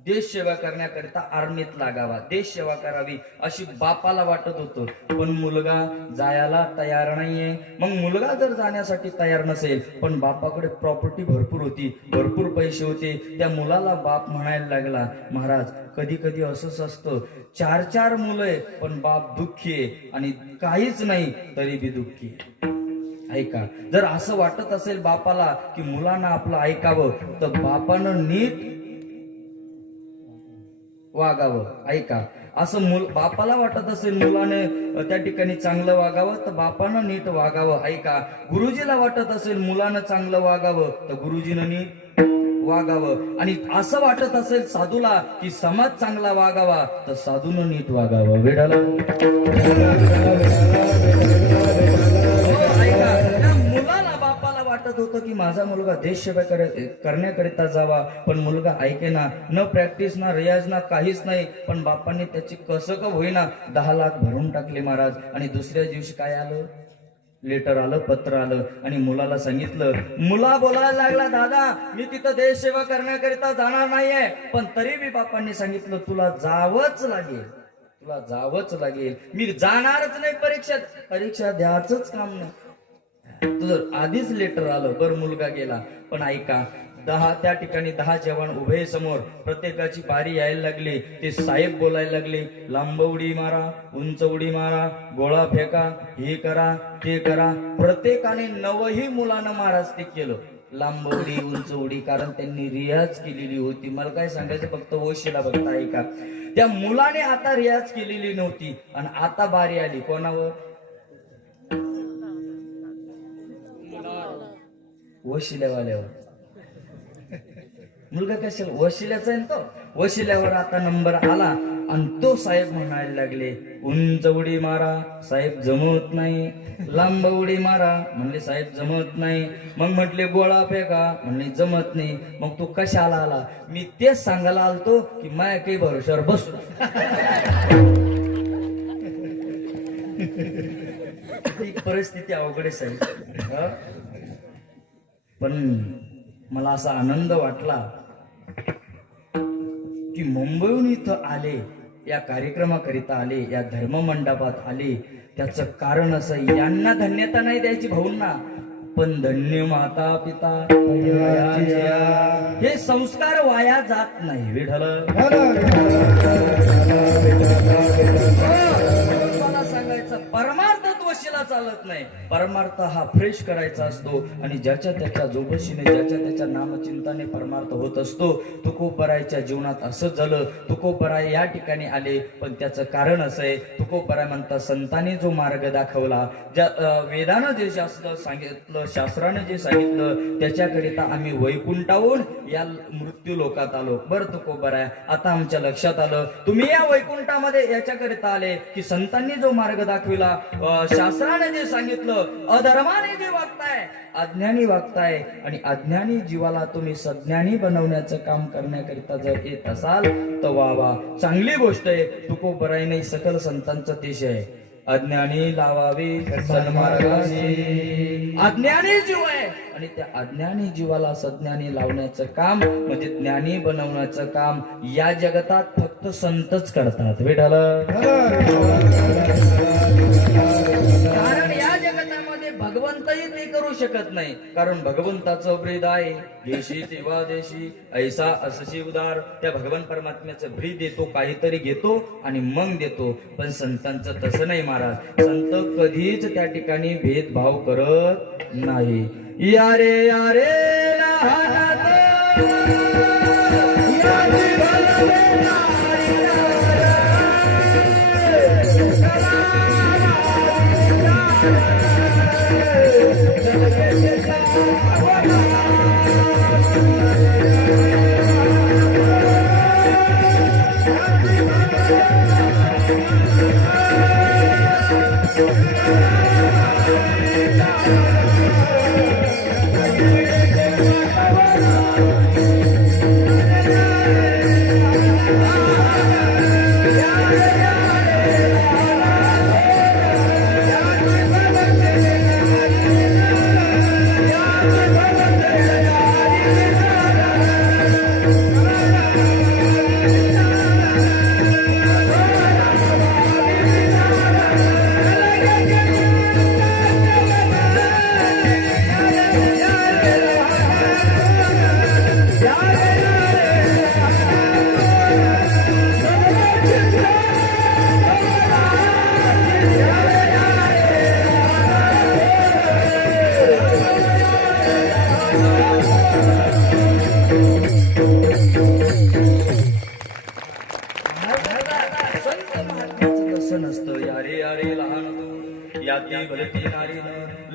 देश सेवा करण्याकरिता आर्मीत लागावा, देश सेवा करावी अशी बापाला वाटत होतं. पण मुलगा जायला तयार नाहीये. मग मुलगा जर जाण्यासाठी तयार नसेल पण बापाकडे प्रॉपर्टी भरपूर होती, भरपूर पैसे होते, त्या मुलाला बाप म्हणायला लागला महाराज कधी कधी असंच असतं 4 मुलं आहे पण बाप दुःखी आहे आणि काहीच नाही तरी बी दुःखी आहे. ऐका जर असं वाटत असेल बापाला की मुलांना आपलं ऐकावं तर बापानं नीट वागावं. ऐका असं बापाला वाटत असेल मुलाने त्या ठिकाणी चांगलं वागावं तर बापानं नीट वागावं. ऐका गुरुजीला वाटत असेल मुलानं चांगलं वागावं तर गुरुजीनं नीट वागावं. आणि असं वाटत असेल साधूला की समाज चांगला वागावा तर साधूनं नीट वागावं. वेडाला मुलाला बापाला वाटत होतं की माझा मुलगा देश सेवा करण्याकरिता जावा पण मुलगा ऐकेना. न प्रॅक्टिस ना रियाज ना काहीच नाही. पण बापांनी त्याची कसं का होईना 10 लाख भरून टाकले महाराज. आणि दुसऱ्या दिवशी काय आलं? लेटर आलं, पत्र आलं आणि मुलाला सांगितलं. मुला बोलायला लागला दादा मी तिथं देश सेवा करण्याकरिता जाणार नाहीये. पण तरी बी बापांनी सांगितलं तुला जावंच लागेल, तुला जावंच लागेल. मी जाणारच नाही परीक्षा द्यायचंच काम नाही. तुझं आधीच लेटर आलं. बरं मुलगा गेला. पण ऐका त्या ठिकाणी 10 जवान उभे समोर प्रत्येकाची बारी यायला लागली. ते साहेब बोलायला लागले लांब उडी मारा, उंच उडी मारा, गोळा फेका, हे करा ते करा. प्रत्येकाने 9ही मुलानं महाराज ते केलं. लांब उडी, उंच उडी, कारण त्यांनी रियाज केलेली होती. मला काय सांगायचं फक्त वशिला बघता. ऐका त्या मुलाने आता रियाज केलेली नव्हती आणि आता बारी आली कोणावर? वशिल्यावाल्यावर. मुलगा कशाला? वशिल्याचा आहे तो. वशिल्यावर आता नंबर आला आणि तो साहेब म्हणायला लागले, उंच उडी मारा, साहेब जमत नाही. लांब उडी मारा, म्हणले साहेब जमत नाही. मग म्हटले गोळा फेका, म्हणले जमत नाही. मग तू कशाला आला? मी तेच सांगायला आलतो की माया काही भरोशावर बसू. ही परिस्थिती अवघड आहे साहेब. हं? पण मला असा आनंद वाटला की मुंबईहून इथं आले, या कार्यक्रमाकरिता आले, या धर्ममंडपात आले. त्याचं कारण असं, यांना धन्यता नाही द्यायची भाऊंना, पण धन्य माता पिता हे संस्कार वाया जात नाही. विठ्ठल मला सांगायचं, परमार्थ वशिला चालत नाही. परमार्थ हा फ्रेश करायचा असतो आणि ज्याच्या त्याच्या जोबशीने, ज्याच्या त्याच्या नामचिंताने परमार्थ होत असतो. तुकोबरायच्या जीवनात असंच झालं. तुकोबराय या ठिकाणी आले, पण त्याचं कारण असं आहे. तुकोबराय म्हणतात, संतांनी जो मार्ग दाखवला, ज्या वेदानं जे शास्त्र सांगितलं, शास्त्राने जे सांगितलं, त्याच्याकरिता आम्ही वैकुंठावून या मृत्यू लोकात आलो. बरं तुकोबराय, आता आमच्या लक्षात आलं, तुम्ही या वैकुंठामध्ये याच्याकरिता आले की संतांनी जो मार्ग दाखविला, शास्त्राने जे सांगितलं, अधर्माने जे वागताय, अज्ञानी वागताय, आणि अज्ञानी जीवाला तुम्ही सज्ञानी बनवण्याचं काम करण्याकरिता जर येत असाल तर वा वा, चांगली गोष्ट आहे. तुकोबरायने सकल संतांचा देश आहे. अज्ञानी लावावे सन्मार्गाशी. अज्ञानी जीव आहे आणि त्या अज्ञानी जीवाला सज्ञानी लावण्याचं काम म्हणजे ज्ञानी बनवण्याचं काम या जगतात फक्त संतच करतात. भेटायला कारण या जगतामध्ये भगवंतही ते करू शकत नाही. कारण भगवंताचं ब्रीद आहे, देशी तेव्हा देशी ऐसा असशी उदार. त्या भगवान परमात्म्याचं ब्रीद देतो, काहीतरी घेतो आणि मग देतो. पण संतांचं तसं नाही महाराज. संत कधीच त्या ठिकाणी भेदभाव करत नाही. यारे यारे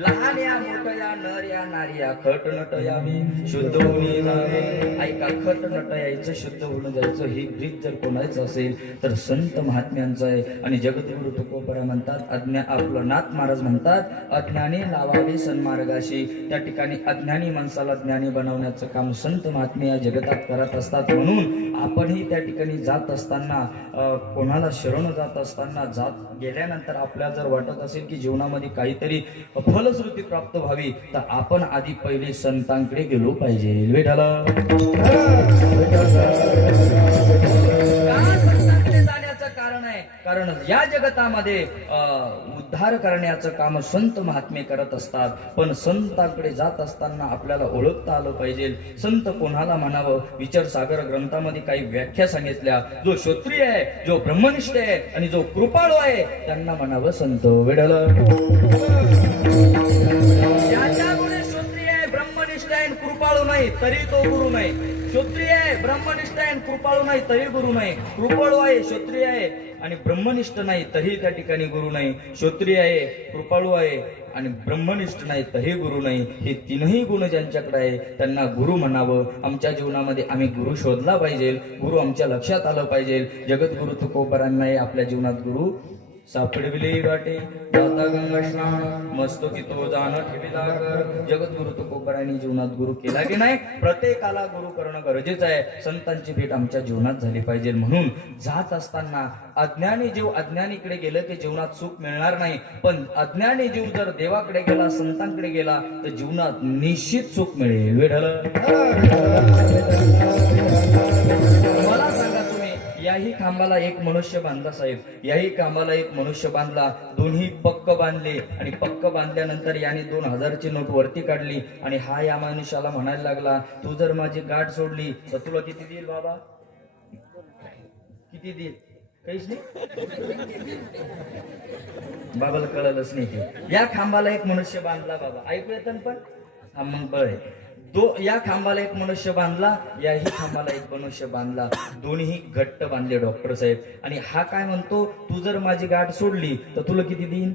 लहान या मोठं या नर या नारी या खट नट यावी शुद्ध होऊन जावे. ऐका, खट नट यायचं, शुद्ध होऊन जायचं, ही ब्रीद जर कोणाचं असेल तर संत महात्म्यांचं आहे. आणि जगद्गुरु तुकोबराय म्हणतात, आपलं नाथ महाराज म्हणतात, अज्ञानी लावावे सन्मार्गाशी. त्या ठिकाणी अज्ञानी माणसाला ज्ञानी बनवण्याचं काम संत महात्मे या जगतात करत असतात. म्हणून आपणही त्या ठिकाणी जात असताना, कोणाला शरण जात असताना, जात गेल्यानंतर आपल्याला जर वाटत असेल की जीवनामध्ये काहीतरी फलश्रुती प्राप्त व्हावी तर आपण आधी पहिले संतांकडे गेलो पाहिजे. भेटायला जाण्याचं कारण आहे, कारण या जगतामध्ये उद्धार करण्याचं काम संत महात्मे करत असतात. पण संतांकडे जात असताना आपल्याला ओळखता आलं पाहिजे संत कोणाला म्हणावं. विचार सागर ग्रंथामध्ये काही व्याख्या सांगितल्या. जो क्षत्रिय आहे, जो ब्रह्मनिष्ठ आहे आणि जो कृपाळू आहे त्यांना म्हणावं संत. वेडलं ज्याच्या गुणे क्षत्रिय आहे, ब्रह्मनिष्ठ आहे, कृपाळू नाही तरी तो गुरु नाही. क्षत्रिय आहे ब्रह्मनिष्ठ आहे आणि कृपाळू नाही तरी गुरु नाही. कृपाळू आहे क्षत्रिय आहे आणि ब्रह्मनिष्ठ नाही तरी त्या ठिकाणी गुरु नाही. क्षत्रिय आहे कृपाळू आहे आणि ब्रह्मनिष्ठ नाही तरी गुरु नाही. हे तीनही गुण ज्यांच्याकडे आहे त्यांना गुरु म्हणावं. आमच्या जीवनामध्ये आम्ही गुरु शोधला पाहिजे. गुरु आमच्या लक्षात आलं पाहिजे. जगद्गुरु तुकोबारांनाही आपल्या जीवनात गुरु सापडविले वाटे. जाता गंगा स्नान मस्तो की तो जाण ठेविला कर. जगद्गुरु तुकोबारांनी जीवनात गुरु केला की नाही. प्रत्येकाला गुरु करणं गरजेचं आहे. संतांची भेट आमच्या जीवनात झाली पाहिजे. म्हणून जात असताना अज्ञानी जीव अज्ञानीकडे गेलं की जीवनात सुख मिळणार नाही. पण अज्ञानी जीव जर देवाकडे गेला संतांकडे गेला तर जीवनात निश्चित सुख मिळेल. विठ्ठल मला सांगा तुम्ही याही खांबाला एक मनुष्य बांधला साहेब. याही खांबाला एक मनुष्य बांधला. दोन्ही पक्क बांधले आणि पक्क बांधल्यानंतर याने 2000ची नोट वरती काढली आणि हा या मनुष्याला म्हणायला लागला तू जर माझी गाठ सोडली तर तुला किती देईल बाबा? किती देईल? काहीच नाही. बाबाला कळलंच नाही ते. या खांबाला एक मनुष्य बांधला बाबा. ऐकू येतं पण हा मग बळ आहे. या खांबाला एक मनुष्य बांधला. याही खांबाला एक मनुष्य बांधला. दोन्ही घट्ट बांधले डॉक्टर साहेब. आणि हा काय म्हणतो तू जर माझी गाठ सोडली तर तुला किती देईन?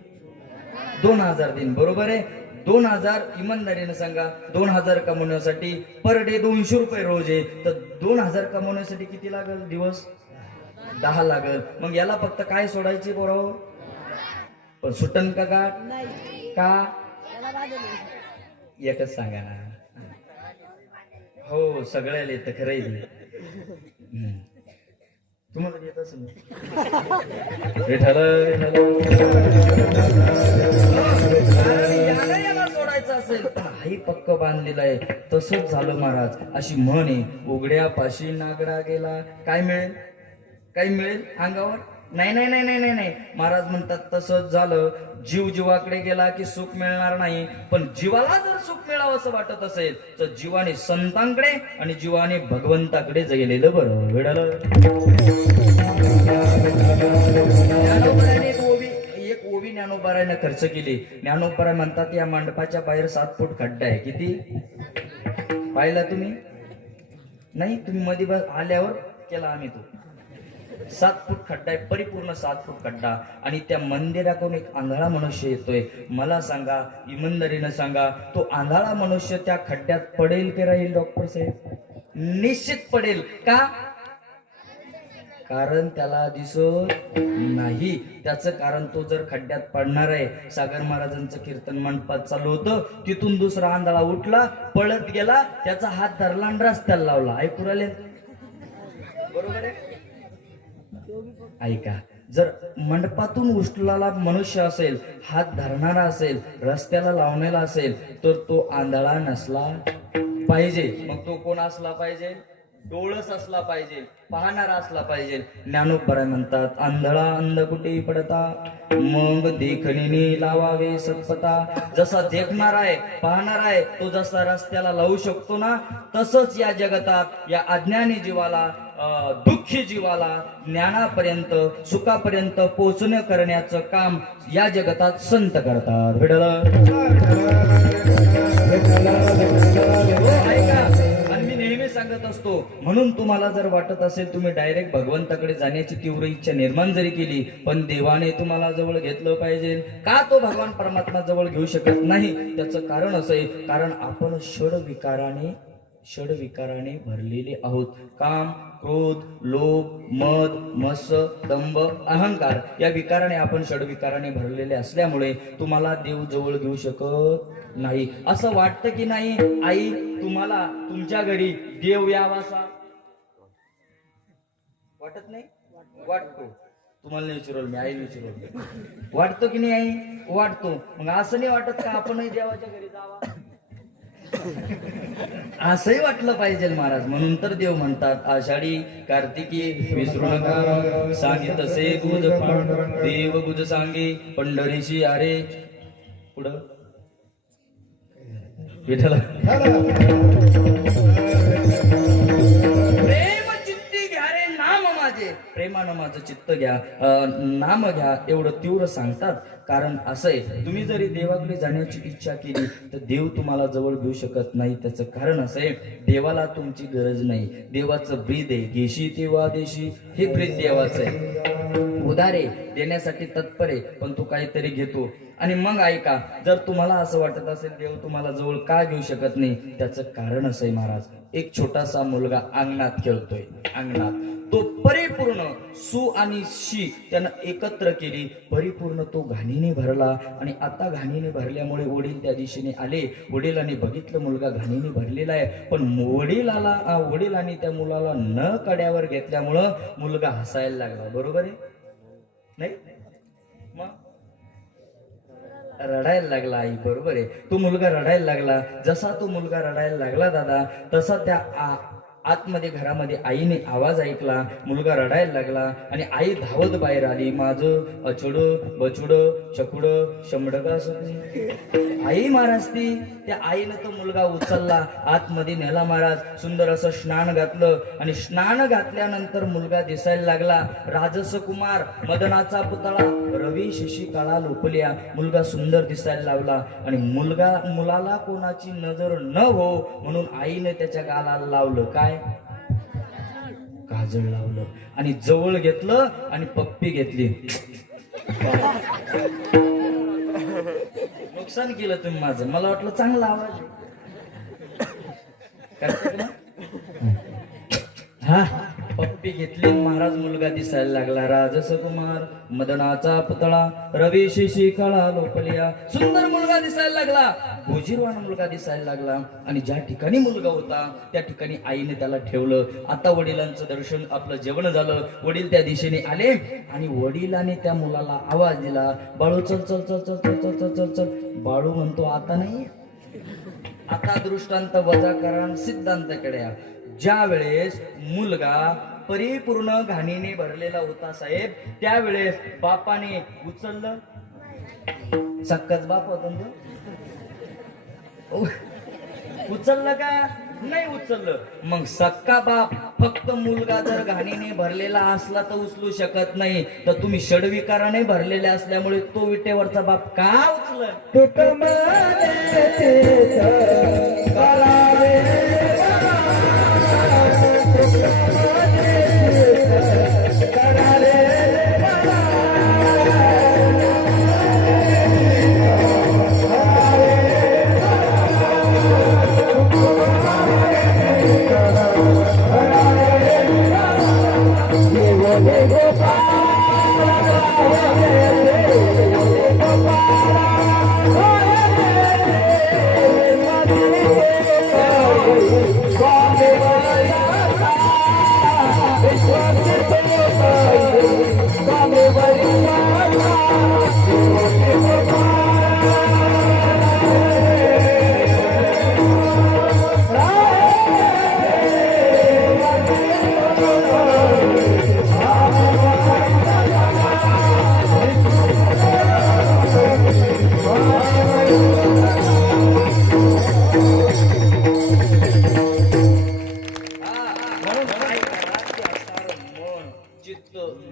2000 देईन. बरोबर आहे. 2000 इमानदारीने सांगा. 2000 कमवण्यासाठी पर डे 200 रुपये रोज आहे. तर 2000 कमवण्यासाठी किती लागेल दिवस? 10 लागेल. मग याला फक्त काय सोडायची बरोबर? पण सुटन का गाठ? का? एकच सांगा ना. हो सगळ्याला येतं खरंय. तुम्हाला येत असेल. याला सोडायचं असेल पण हाही पक्क बांधलेला आहे. तसंच झालं महाराज. अशी म्हण आहे उघड्या पाशी नागडा गेला. काय मिळेल? काही मिळेल अंगावर? नाही नाही नाही नाही नाही नाही. महाराज म्हणतात तसंच झालं. जीव जीवाकडे गेला की सुख मिळणार नाही. पण जीवाला जर सुख मिळावं असं वाटत असेल तर जीवाने संतांकडे आणि जीवाने भगवंताकडे गेलेलं बरं. वेळाला एक ओवी ज्ञानोबारायनं खर्च केली. ज्ञानोबाराय म्हणतात या मंडपाच्या बाहेर 7 फूट खड्डा आहे. किती पाहिला तुम्ही? नाही तुम्ही मध्ये आल्यावर केला आम्ही तो. 7 फूट खड्डा आहे. परिपूर्ण 7 फूट खड्डा. आणि त्या मंदिराकडून एक आंधळा मनुष्य येतोय. मला सांगा इमानदारीनं सांगा तो आंधळा मनुष्य त्या खड्ड्यात पडेल की राहील डॉक्टर साहेब? निश्चित पडेल. का? कारण त्याला दिसत नाही. त्याचं कारण तो जर खड्ड्यात पडणार आहे. सागर महाराजांचं कीर्तन मंडपात चालू होतं. तिथून दुसरा आंधळा उठला पळत गेला. त्याचा हात धरला आणि रस्त्याला लावला. ऐकू राहिले? बरोबर आहे. ऐका जर मंडपातून उचललेला मनुष्य असेल हात धरणारा असेल रस्त्याला लावण्याला असेल तर तो आंधळा नसला पाहिजे. मग तो कोण असला पाहिजे? डोळस असला पाहिजे. पाहणारा असला पाहिजे. ज्ञानोबराय म्हणतात आंधळा अंध कुठे पडता मग देखणीने लावावे सत्पता. जसा देखणार आहे पाहणार आहे तो जसा रस्त्याला लावू शकतो ना तसंच या जगतात या अज्ञानी जीवाला दुःखी जीवाला ज्ञानापर्यंत सुखापर्यंत पोचणं करण्याचं काम या जगतात संत करतात. आणि मी नेहमी सांगत असतो म्हणून तुम्हाला जर वाटत असेल तुम्ही डायरेक्ट भगवंताकडे जाण्याची तीव्र इच्छा निर्माण जरी केली पण देवाने तुम्हाला जवळ घेतलं पाहिजे. का तो भगवान परमात्मा जवळ घेऊ शकत नाही? त्याचं कारण असं आहे कारण आपण षडविकाराने भरलेले आहोत. काम क्रोध लोभ मद मत्सर दंभ अहंकार या विकाराने आपण षडविकाराने भरलेले असल्यामुळे तुम्हाला देव जवळ घेऊ शकत नाही. असं वाटतं की नाही आई तुम्हाला तुमच्या घरी देव यावासा वाटत नाही? वाटतो. तुम्हाला नाही विचारलं मी आई विचारलं. वाटतो की नाही आई? वाटतो. मग असं नाही वाटत का आपणही देवाच्या घरी जावा? असंही वाटलं पाहिजे महाराज. म्हणून तर देव म्हणतात आषाढी कार्तिकी विसरू नका सांगित असे गुज देव गुज सांगे पंढरीशी आरे पुढं विठ्ठला प्रेम चित्ती घ्या रे नाम माझे. प्रेम प्रेमानं माझं चित्त घ्या, नाम घ्या, एवढं तीव्र सांगतात. कारण असं आहे, तुम्ही जरी देवाकडे जाण्याची इच्छा केली तर देव तुम्हाला जवळ घेऊ शकत नाही. त्याचं कारण असं आहे, देवाला तुमची गरज नाही. देवाचं ब्रीद आहे, घेशी तेव्हा देशी, हे ब्रीद देवाचं आहे. उदारे देण्यासाठी तत्पर आहे, पण तो काहीतरी घेतो. आणि मग ऐका, जर तुम्हाला असं वाटत असेल देव तुम्हाला जवळ का घेऊ शकत नाही, त्याचं कारण असं आहे महाराज. एक छोटासा मुलगा अंगणात खेळतोय, अंगणात तो परिपूर्ण सु आणि शी त्यानं एकत्र केली, परिपूर्ण तो घाणीने भरला. आणि आता घाणीने भरल्यामुळे वडील त्या दिशेने आले. वडिलांनी बघितलं मुलगा घाणीने भरलेला आहे, पण वडिलांनी त्या मुलाला न कड्यावर घेतल्यामुळं मुलगा हसायला लागला. बरोबर आहे नाही? मग रडायला लागला आई. बरोबर आहे, तो मुलगा रडायला लागला. जसा तो मुलगा रडायला लागला दादा, तसा त्या आतमध्ये घरामध्ये आईने आवाज ऐकला, मुलगा रडायला लागला आणि आई धावत बाहेर आली. माझं अचुड बचुड चकुड शंभडका आई महाराज ती. त्या आईनं तो मुलगा उचलला, आतमध्ये नेला महाराज. सुंदर असं स्नान घातलं आणि स्नान घातल्यानंतर मुलगा दिसायला लागला. राजस कुमार, मदनाचा पुतळा, रवी शशी काळा लोपल्या. मुलगा सुंदर दिसायला लागला आणि मुलाला कोणाची नजर न हो म्हणून आईने त्याच्या गालाला लावलं काय, काजळ लावलं आणि जवळ घेतलं आणि पप्पी घेतली. नुकसान केलं तुम्ही माझं. मला वाटलं चांगला आवाज करतात ना. हा पप्पी घेतली महाराज. मुलगा दिसायला लागला. राजस कुमार, मदनाचा पुतळा, रवी शिशी काळा लोपलिया. सुंदर मुलगा दिसायला लागला, गोजीरवान मुलगा दिसायला लागला. आणि ज्या ठिकाणी मुलगा होता त्या ठिकाणी आईने त्याला ठेवलं. आता वडिलांचं दर्शन, आपलं जेवण झालं. वडील त्या दिशेने आले आणि वडिलाने त्या मुलाला आवाज दिला, बाळू चल चल चल चल चल चल चल चल चल. बाळू म्हणतो आता नाही. आता दृष्टांत वजा करा, सिद्धांताकडे या. ज्या वेळेस मुलगा परिपूर्ण घाणीने भरलेला होता साहेब, त्यावेळेस बापाने उचललं. सक्काच बाप होता उचललं का नाही उचललं. मग सक्का बाप फक्त मुलगा जर घाणीने भरलेला असला तर उचलू शकत नाही, तर तुम्ही षडविकाराने भरलेले असल्यामुळे तो विटेवरचा बाप का उचल.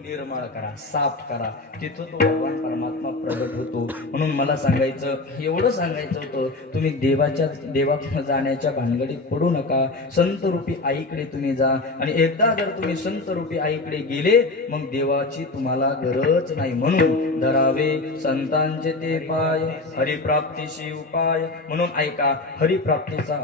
निर्मळ करा, साफ करा, तिथं तो भगवान परमात्मा प्रगट होतो. म्हणून मला सांगायचं, एवढं सांगायचं होतं, तुम्ही देवाकडे जाण्याच्या भानगडीत पडू नका. संत रूपी आईकडे तुम्ही जा. आणि एकदा जर तुम्ही संत रूपी आईकडे गेले, मग देवाची तुम्हाला गरज नाही. म्हणून धरावे संतांचे ते पाय, हरिप्राप्तीशी उपाय. म्हणून ऐका, हरिप्राप्तीचा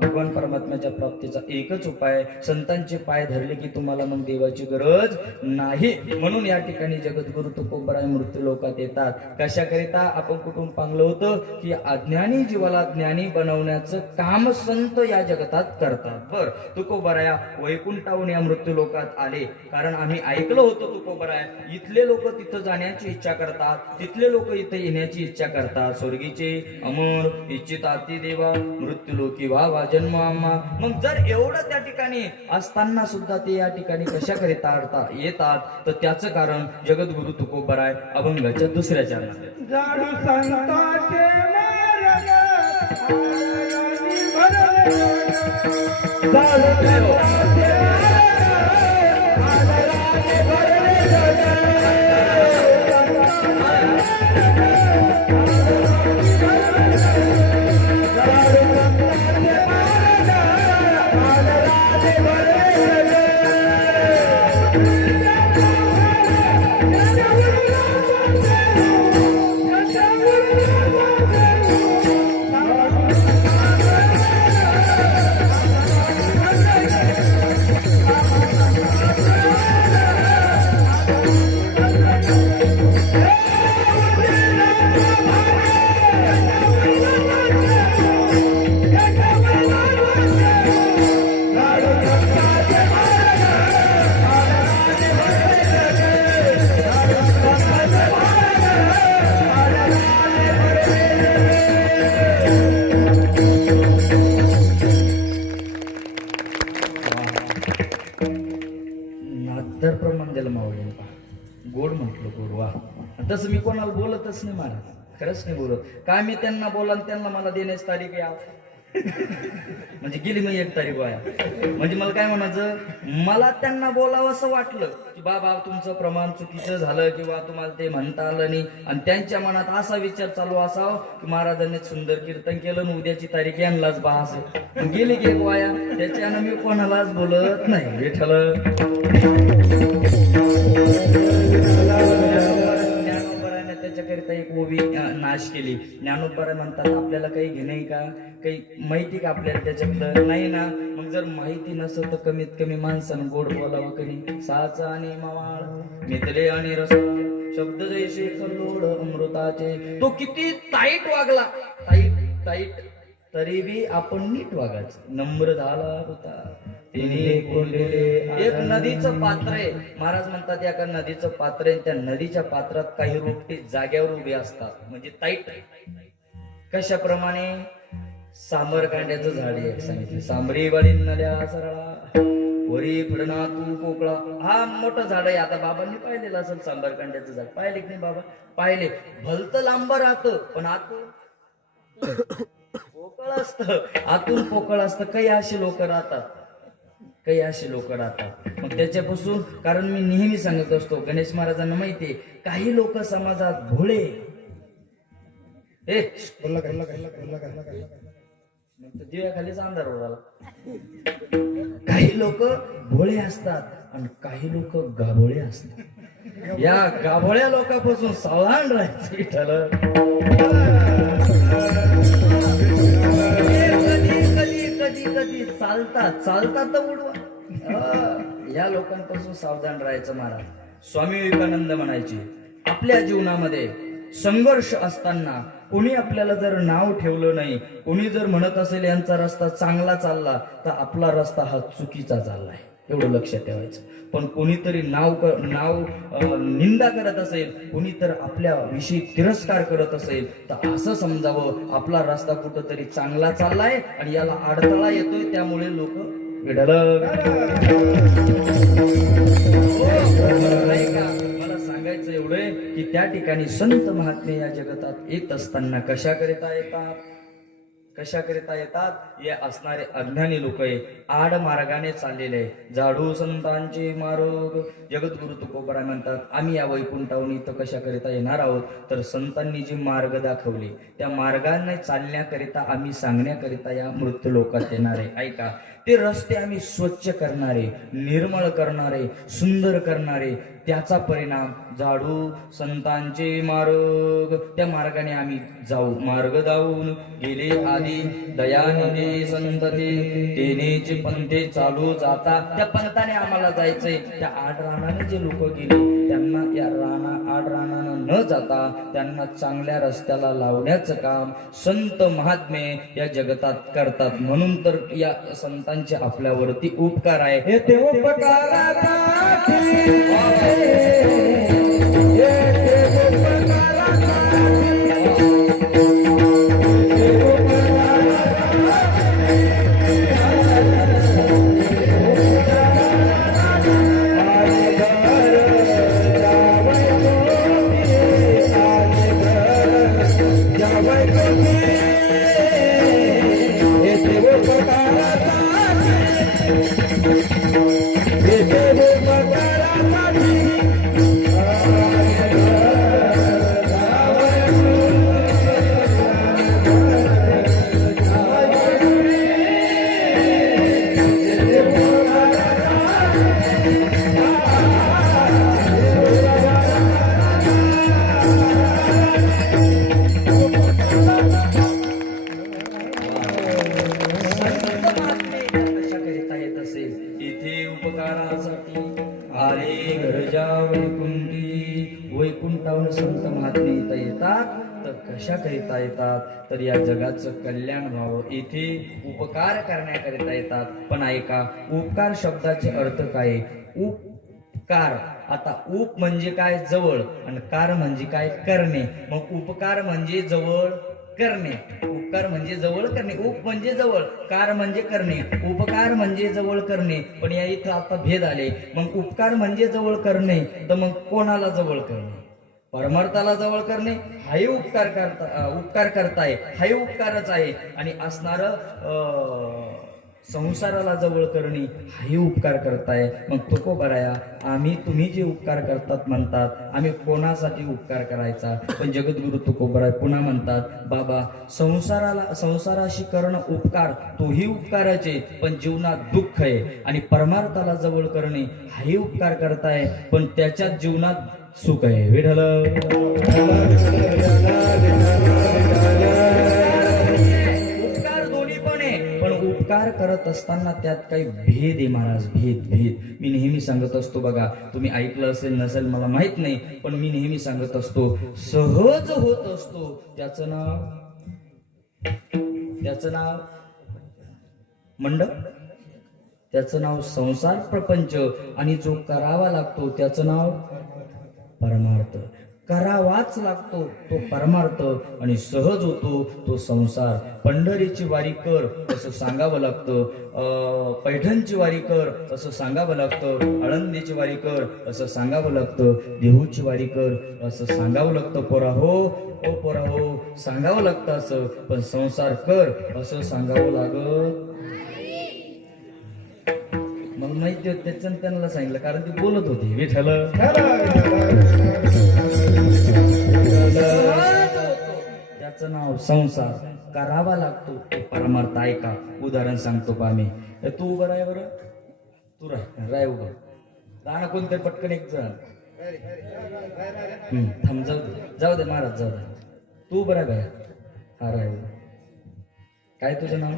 भगवान परमात्म्याच्या प्राप्तीचा एकच उपाय, संतांचे पाय धरले की तुम्हाला मग देवाची गरज नाही. म्हणून या ठिकाणी जगद्गुरु तुकोबराय मृत्यू लोकात येतात. कशाकरिता? आपण कुठून पांगलं होतं की अज्ञानी जीवाला ज्ञानी बनवण्याचं काम संत या जगतात करतात. बर, तुकोबराया वैकुंठाहून या मृत्यू लोकात आले, कारण आम्ही ऐकलं होतं तुकोबराय इथले लोक तिथं जाण्याची इच्छा करतात, तिथले लोक इथे येण्याची इच्छा करतात. स्वर्गीचे अमर इच्छिताती देवा, मृत्यू लोकी व्हावा जन्म आम्हा. मग जर एवढं त्या ठिकाणी असताना सुद्धा ते या ठिकाणी कशाकरिता येतात, तर त्याचं कारण जगद्गुरु तुकोबराय अभंगाच्या दुसऱ्या चरणात. जाडू संतांचे मार्ग, जाडू संतांचे आदराने भरले जग लाडू संतांचे महाराज आदराने भरले नादर प्रमाण दिलं मावळे गोड म्हटलं गोड वा तसं मी कोणाला बोलतच नाही महाराज खरंच नाही बोलत काय मी त्यांना बोला आणि त्यांना मला देण्याची तारीख याव म्हणजे गेली मी 1 तारीख वाया म्हणजे मला काय म्हणायचं मला त्यांना बोलावं असं वाटलं की बाबा तुमचं प्रमाण चुकीचं झालं किंवा तुम्हाला ते म्हणता आलं नाही आणि त्यांच्या मनात असा विचार चालू असावं की महाराजांनी सुंदर कीर्तन केलं आणि उद्याची तारीख यांनाच बा असेल गेली की 1 वाया त्याच्यानं मी कोणालाच बोलत नाही विठ्ठल त्याच्याकरिता एक ओवी नाश केली ज्ञानोबराय म्हणतात आपल्याला काही घेणे का काही माहिती का आपल्याला त्याच्यातलं नाही ना मग जर माहिती नसेल तर कमीत कमी माणसानं गोड बोलावं कधी साचा आणि मावाळ मितले आणि रस शब्द जैसे कल्लोळ अमृताचे तो किती ताईट वागला ताईट तरी बी आपण नीट वागायचं नम्र झाला होता एक नदीचं पात्र आहे महाराज म्हणतात एका नदीचं पात्र आहे त्या नदीच्या पात्रात काही रोपटे जाग्यावर उभे असतात म्हणजे ताईट कशाप्रमाणे सांबरकांड्याचं झाड आहे सांगितलं सांबरी वाडी नद्या सरळा वरी फडना तू कोकळा हा मोठं झाड आहे आता बाबांनी पाहिलेलं असेल सांबरकांड्याचं झाड पाहिले की नाही बाबा पाहिले भलतं लांब राहतं पण आतून पोकळ असतं आतून पोकळ असतं काही असे लोक राहतात मग त्याच्यापासून कारण मी नेहमी सांगत असतो गणेश महाराजांना माहितीये काही लोक समाजात भोळे दिव्याखालीच अंधार उडाला काही लोक भोळे असतात आणि काही लोक गाभोळे असतात या गाभोळ्या लोकांपासून सावधान राहायचं ठरलं कधी चालतात तर उडवा या लोकांपासून सावधान राहायचं महाराज स्वामी विवेकानंद म्हणायचे आपल्या जीवनामध्ये संघर्ष असताना कोणी आपल्याला जर नाव ठेवलं नाही कोणी जर म्हणत असेल यांचा रस्ता चांगला चालला तर आपला रस्ता हा चुकीचा चाललाय एवढं लक्षात ठेवायचं पण कोणीतरी नाव निंदा करत असेल कोणी तर आपल्या विषयी तिरस्कार करत असेल तर असं समजावं आपला रस्ता कुठंतरी चांगला चाललाय आणि याला अडथळा येतोय त्यामुळे लोक मला सांगायचं एवढंय की त्या ठिकाणी संत महात्मे या जगतात येत असताना कशाकरिता येतात हे असणारे अज्ञानी लोक आहे आड मार्गाने चाललेले आहे झाडू संतांचे मार्ग जगद्गुरु तुकोबराय म्हणतात आम्ही या वैकुंठावरून इथं कशाकरिता येणार आहोत तर संतांनी जे मार्ग दाखवले त्या मार्गाने चालण्याकरिता आम्ही सांगण्याकरिता या मृत्यू लोकात येणार आहे ऐका ते रस्ते आम्ही स्वच्छ करणारे निर्मळ करणारे सुंदर करणारे त्याचा परिणाम झाडू संतांचे मार्ग त्या मार्गाने आम्ही जाऊ मार्ग जाऊन गेले आधी दयानिधी संतती तेनेचे पंथे चालू जाता त्या पंथाने आम्हाला जायचंय त्या आड रानाने जे लोक गेले त्यांना या आड रानानं न जाता त्यांना चांगल्या रस्त्याला लावण्याचं काम संत महात्मे या जगतात करतात म्हणून तर या संतांचे आपल्यावरती उपकार आहे हे जा वैकुंठी. वैकुंठावरून संत महात्मे इथं येतात तर कशा करिता येतात, तर या जगाचं कल्याण व्हावं, इथे उपकार करण्याकरिता येतात. पण ऐका, उपकार शब्दाचे अर्थ काय? उपकार. आता उप म्हणजे काय? जवळ. आणि कार म्हणजे काय? करणे. मग उपकार म्हणजे जवळ करणे. उपकार म्हणजे जवळ करणे. उप म्हणजे जवळ, कार म्हणजे करणे, उपकार म्हणजे जवळ करणे. पण या इथं आता भेद आले. मग उपकार म्हणजे जवळ करणे, तर मग कोणाला जवळ करणे? परमार्थाला जवळ करणे हाही उपकार करताय, हाही उपकारच आहे. आणि असणार संसाराला जवळ करणे हाही उपकार करताय. मग तो बराया, आम्ही तुम्ही जे उपकार करतात म्हणतात, आम्ही कोणासाठी उपकार करायचा? पण जगद्गुरु तुकोबराय पुन्हा म्हणतात, बाबा संसाराशी करणं उपकार तोही उपकाराचे, पण जीवनात दुःख आहे. आणि परमार्थाला जवळ करणे हाही उपकार करताय, पण त्याच्यात जीवनात सुख आहे. विठ्ठल. उपकार दोन्ही पण आहे, पण उपकार करत असताना त्यात काही भेद आहे महाराज. भेद. मी नेहमी सांगत असतो बघा, तुम्ही ऐकलं असेल नसेल मला माहित नाही, पण मी नेहमी सांगत असतो, सहज होत असतो त्याचं नाव मंडप, त्याचं नाव संसार प्रपंच. आणि जो करावा लागतो त्याचं नाव परमार्थ. करावाच लागतो तो परमार्थ, आणि सहज होतो तो संसार. पंढरीची वारी कर असं सांगावं लागतं, पैठणची वारी कर असं सांगावं लागतं, आळंदीची वारी कर असं सांगावं लागतं, देहूची वारी कर असं सांगावं लागतं. पोराहो सांगावं लागतं असं. पण संसार कर असं सांगावं लागत. मला माहिती होत त्याचं त्यांना सांगितलं, कारण ते बोलत होते. विठ्ठल. त्याचं नाव संसार. करावा लागतो तो परमार्थ. ऐका, उदाहरण सांगतो पा मी. तू उभं राय, बरं तू राय उभं राहणं. कोणतरी पटकन एक जण थांब, जाऊ दे महाराज, जाऊ दे. तू उभं राय बाया. हा राय उभं. काय तुझं नाव?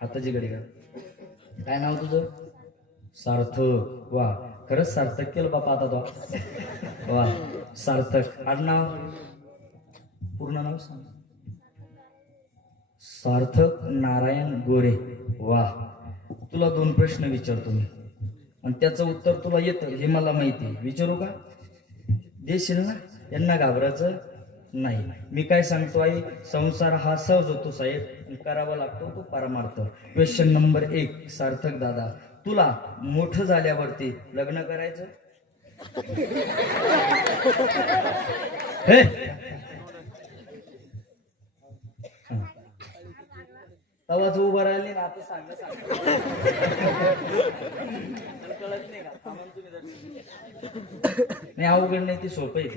हाताची घडी का? काय नाव तुझं? सार्थक. वा, खरंच सार्थक केलं बापा आता तो. वा, सार्थक. आडनाव? पूर्ण नाव सांग. सार्थक नारायण गोरे. वा, तुला 2 प्रश्न विचारतो मी, आणि त्याचं उत्तर तुला येतं हे मला माहिती आहे. विचारू का? देशील ना? यांना घाबरायचं नाही. मी काय सांगतो आई, संसार हा सहज होतो साहेब, करावा लागतो तो परमार्थ. क्वेश्चन नंबर 1, सार्थक दादा, तुला मोठं झाल्यावरती लग्न करायचं? हे तवाच उभं राहिले ना, आता सांग कळत नाही का? नाही, अवघड नाही, ती सोपं आहे.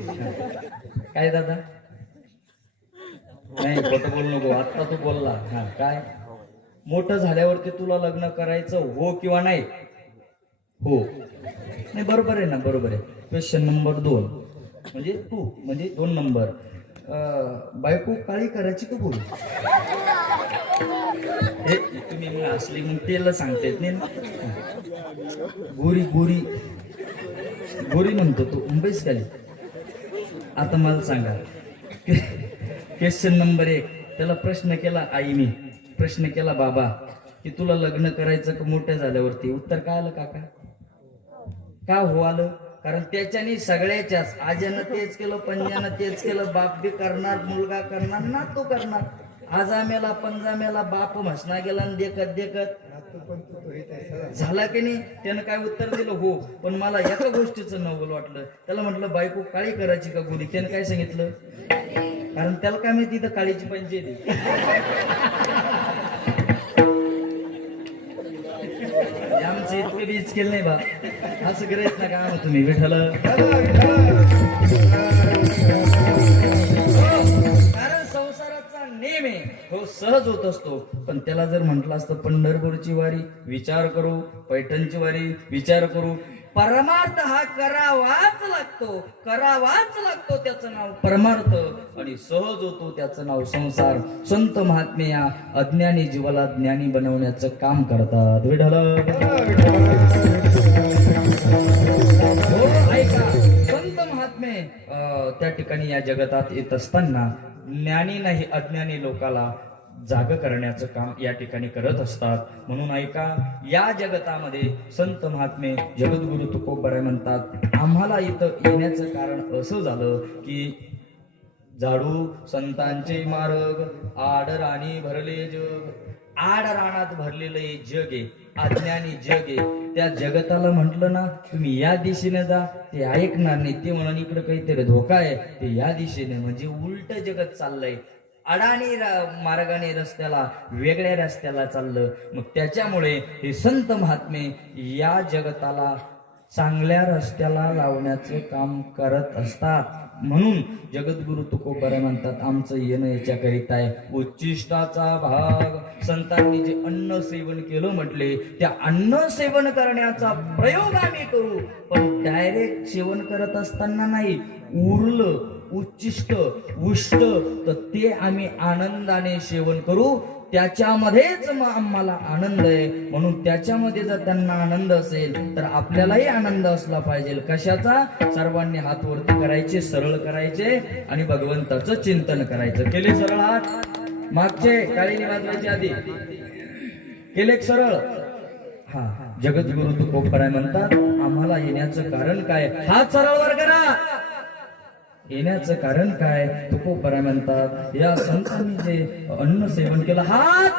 काय दादा? नाही, खोटं बोलू नको, आता तू बोलला. हा, काय? मोठं झाल्यावरती तुला लग्न करायचं, हो किंवा नाही? हो. नाही, बरोबर आहे ना, बरोबर आहे. क्वेश्चन नंबर 2 म्हणजे तू, म्हणजे 2 नंबर, बायको काळी करायची का गोरी? हे तुम्ही मग असली मग तेला सांगता येत नाही ना. गोरी गोरी गोरी म्हणतो तू, मुंबईच खाली. आता मला सांगा, क्वेश्चन नंबर 1, त्याला प्रश्न केला आई, मी प्रश्न केला बाबा की तुला लग्न करायचं का मोठं झाल्यावरती? उत्तर काय आलं काका? का हो आलं? कारण त्याच्याने सगळ्याच्याच आज्यानं तेच केलं, पंजानं तेच केलं, बाप बी करणार, मुलगा करणार, नातू करणार. आजामेला पंजामेला बाप म्हसना गेला आणि देखत देखत झाला की नाही. त्यानं काय उत्तर दिलं? हो. पण मला एका गोष्टीचं नवल वाटलं. त्याला म्हटलं बायको काळी करायची का गोरी? त्यानं काय सांगितलं? कारण त्याला काय माहिती इथं काळीची पंचायती. आमचं इतकं बीज केलं नाही बा, असं करायच ना का तुम्ही विठ्ठल. कारण संसाराचा नेम आहे, हो सहज होत असतो. पण त्याला जर म्हटलं असतं पंढरपूरची वारी विचार करू, पैठणची वारी विचार करू, परमार्थ हा करावाच लागतो, करावाच लागतो. त्याचं नाव परमार्थ, आणि सहज होतो त्याचं नाव संसार. संत महात्मे या अज्ञानी जीवाला ज्ञानी बनवण्याचं काम करतात. विठ्ठल. त्या ठिकाणी या जगतात येत असताना ज्ञानी नाही अज्ञानी लोकाला जाग करण्याचं काम या ठिकाणी करत असतात. म्हणून ऐका, या जगतामध्ये संत महात्मे जगद्गुरु तुकोबराय म्हणतात, आम्हाला इथं येण्याचं कारण असं झालं की झाडू संतांचे मार्ग, आड राणी भरले जग. आड रानात भरलेलं हे जग आहे, अज्ञानी जग आहे. त्या जगताला म्हटलं ना तुम्ही या दिशेने जा, ते ऐकणार नाही. ते म्हणून इकडे काहीतरी धोका आहे, ते या दिशेने, म्हणजे उलट जगत चाललंय. अडाणी मार्गाने रस्त्याला, वेगळ्या रस्त्याला चाललं. मग त्याच्यामुळे हे संत महात्मे या जगताला चांगल्या रस्त्याला लावण्याचं काम करत असतात. म्हणून जगद्गुरु तुकोबराय म्हणतात, आमचं येणं याच्याकरिता आहे. उच्चिष्टाचा भाग, संतांनी जे अन्न सेवन केलं म्हटले, त्या अन्न सेवन करण्याचा प्रयोग आम्ही करू, पण डायरेक्ट सेवन करत असताना नाही. उरलं उच्चिष्ट उष्ट तर ते आम्ही आनंदाने सेवन करू. त्याच्यामध्येच मग आम्हाला आनंद आहे. म्हणून त्याच्यामध्ये जर त्यांना आनंद असेल तर आपल्यालाही आनंद असला पाहिजे. कशाचा? सर्वांनी हात वरती करायचे, सरळ करायचे आणि भगवंताचं चिंतन करायचं. केले सरळ हात? मागचे काळी वाजवायचे आधी केले सरळ. हा, जगद्गुरु तुकोबराय म्हणतात, आम्हाला येण्याचं कारण काय? हात सरळ वर करा. येण्याचं कारण काय? तुकोबराय म्हणतात, या संतांनी जे अन्न सेवन केलं, हात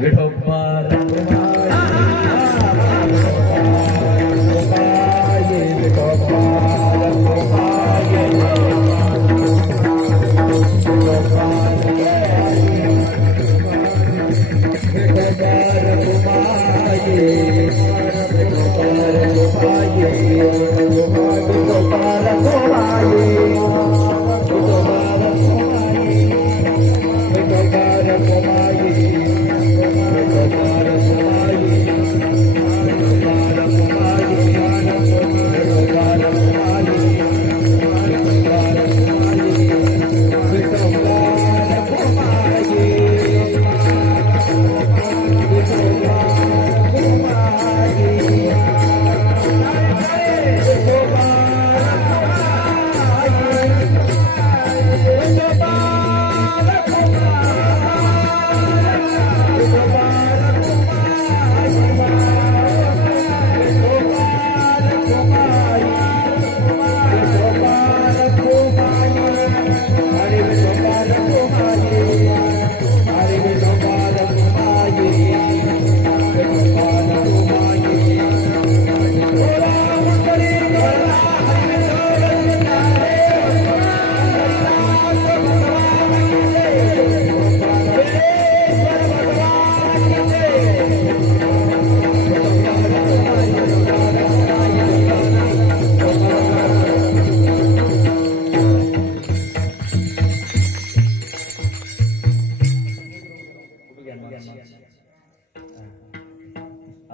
विठोबा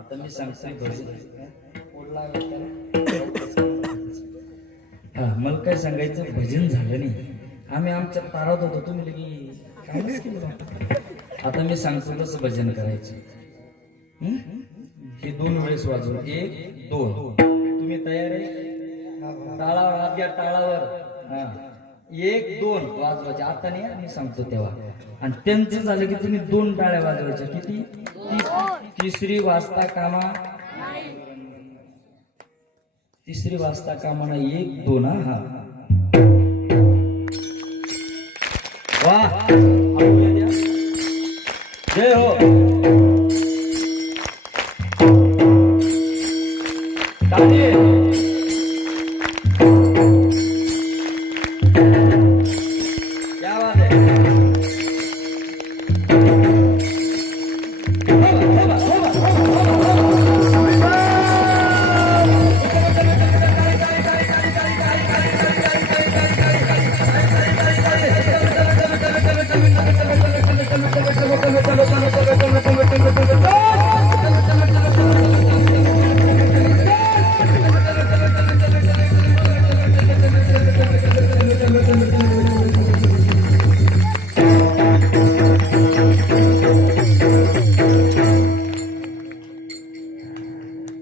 आता मी सांगतो मला काय सांगायचं, भजन झालं नाही. आम्ही आमच्या तारात होतो, तुम्ही लगी काय केलं. आता मी सांगतो कसं भजन करायचं. हे 2 वेळेस वाजवू, 1 2. तुम्ही तयार आहे? टाळावर हात घ्या, टाळावर. 1 2 वाजवायचे. आता नाही, मी सांगतो तेव्हा. आणि त्यांचं झालं की तुम्ही 2 टाळ्या वाजवायच्या. किती? तिसरी वाजता कामा, तिसरी वाजता कामाना 1 2. हा, वाह, जय हो. क्या बात है.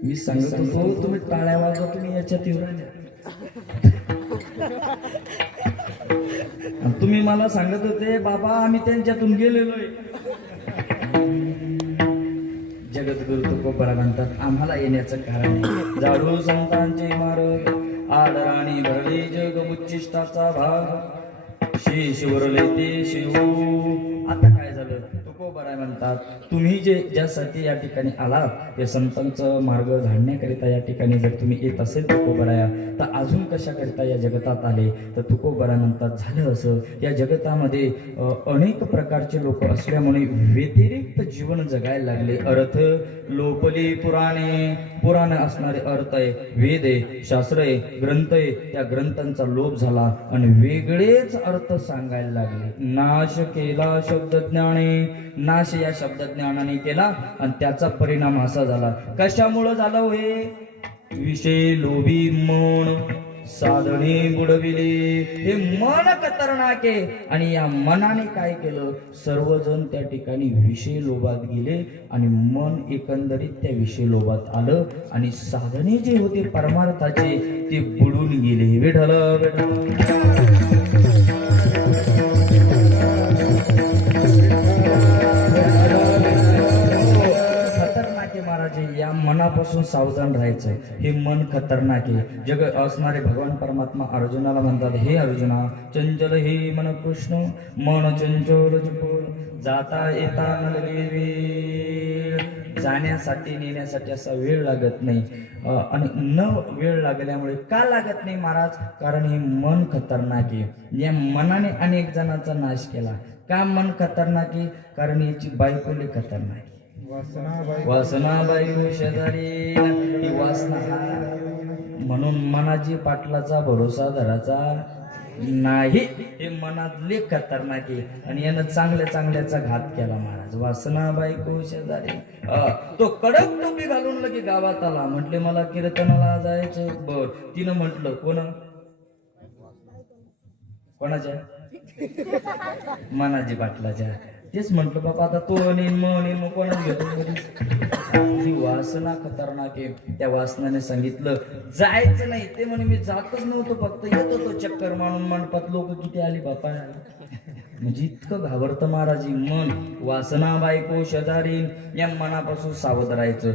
मी सांगत होतो तुम्ही टाळ्या वाजवा, तुम्ही याच्यात येऊ राहिले. आणि तुम्ही मला सांगत होते बाबा आम्ही त्यांच्यातून गेलेलोय. जगद्गुरु तुकोबरा म्हणतात आम्हाला येण्याचं कारण आहे. जाडू संतांचे मार्ग आदराणी भरले जग उच्चिष्टाचा भाग शेष उरले ते शिव. आता काय झालं तुकोबरा म्हणतात तुम्ही ज्यासाठी या ठिकाणी आलात ते संतांचं मार्ग झाडण्याकरिता या ठिकाणी जर तुम्ही येत असेल तुकोबराया तर अजून कशाकरिता या जगतात आले. तर तुकोबरा म्हणतात झालं असं या जगतामध्ये अनेक प्रकारचे लोक असल्यामुळे व्यतिरिक्त जीवन जगायला लागले. अर्थ लोपली पुराणे पुराण असणारे अर्थ आहे वेद आहे शास्त्र आहे ग्रंथ आहे. त्या ग्रंथांचा लोप झाला आणि वेगळेच अर्थ सांगायला लागले. नाश केला शब्दज्ञाने नाश या शब्दज्ञानाने केला आणि त्याचा परिणाम असा झाला. कशामुळं झाला हे विषय लोभी मन साधने बुडविले. हे मन खतरनाक आहे आणि या मनाने काय केलं सर्वजण त्या ठिकाणी विषय लोभात गेले आणि मन एकंदरीत त्या विषय लोभात आलं आणि साधने जे होते परमार्थाचे ते बुडून गेले. विठ्ठल या मनापासून सावधान राहायचं. हे मन खतरनाक आहे. जग असणारे भगवान परमात्मा अर्जुनाला म्हणतात हे अर्जुना चंचल हे मन कृष्ण मन चंचल जाता येता न लगे वेळ. जाण्यासाठी नेण्यासाठी असा वेळ लागत नाही आणि न वेळ लागल्यामुळे का लागत नाही महाराज कारण हे मन खतरनाक आहे. या मनाने अनेक जणांचा नाश केला. का मन खतरनाक आहे कारण याची बायकोले खतरनाक आहे. वासना बायको शेजारी ही वासना म्हणून मनाची पाटलाचा भरोसा धराचा नाही. हे मनातले खतरनाक आहे आणि यानं चांगल्या चांगल्याचा घात केला महाराज. वासना बायको शेजारी तो कडक टोपी घालून लगे गावात आला. म्हटले मला कीर्तनाला जायचं. बर तिनं म्हटलं कोणाच्या मनाची पाटलाच्या. तेच म्हटलं बाबा आता तो मग कोणाच घेतो. ही वासना खतरनाक आहे. त्या वासनाने सांगितलं जायचं नाही. ते म्हणे मी जातच नव्हतो फक्त येत होतो चक्कर मारून मंडपात लोक किती आली बापा. म्हणजे इतकं घाबरतं महाराज मन. वासना बायको शेजारी या मनापासून सावध राहायचं.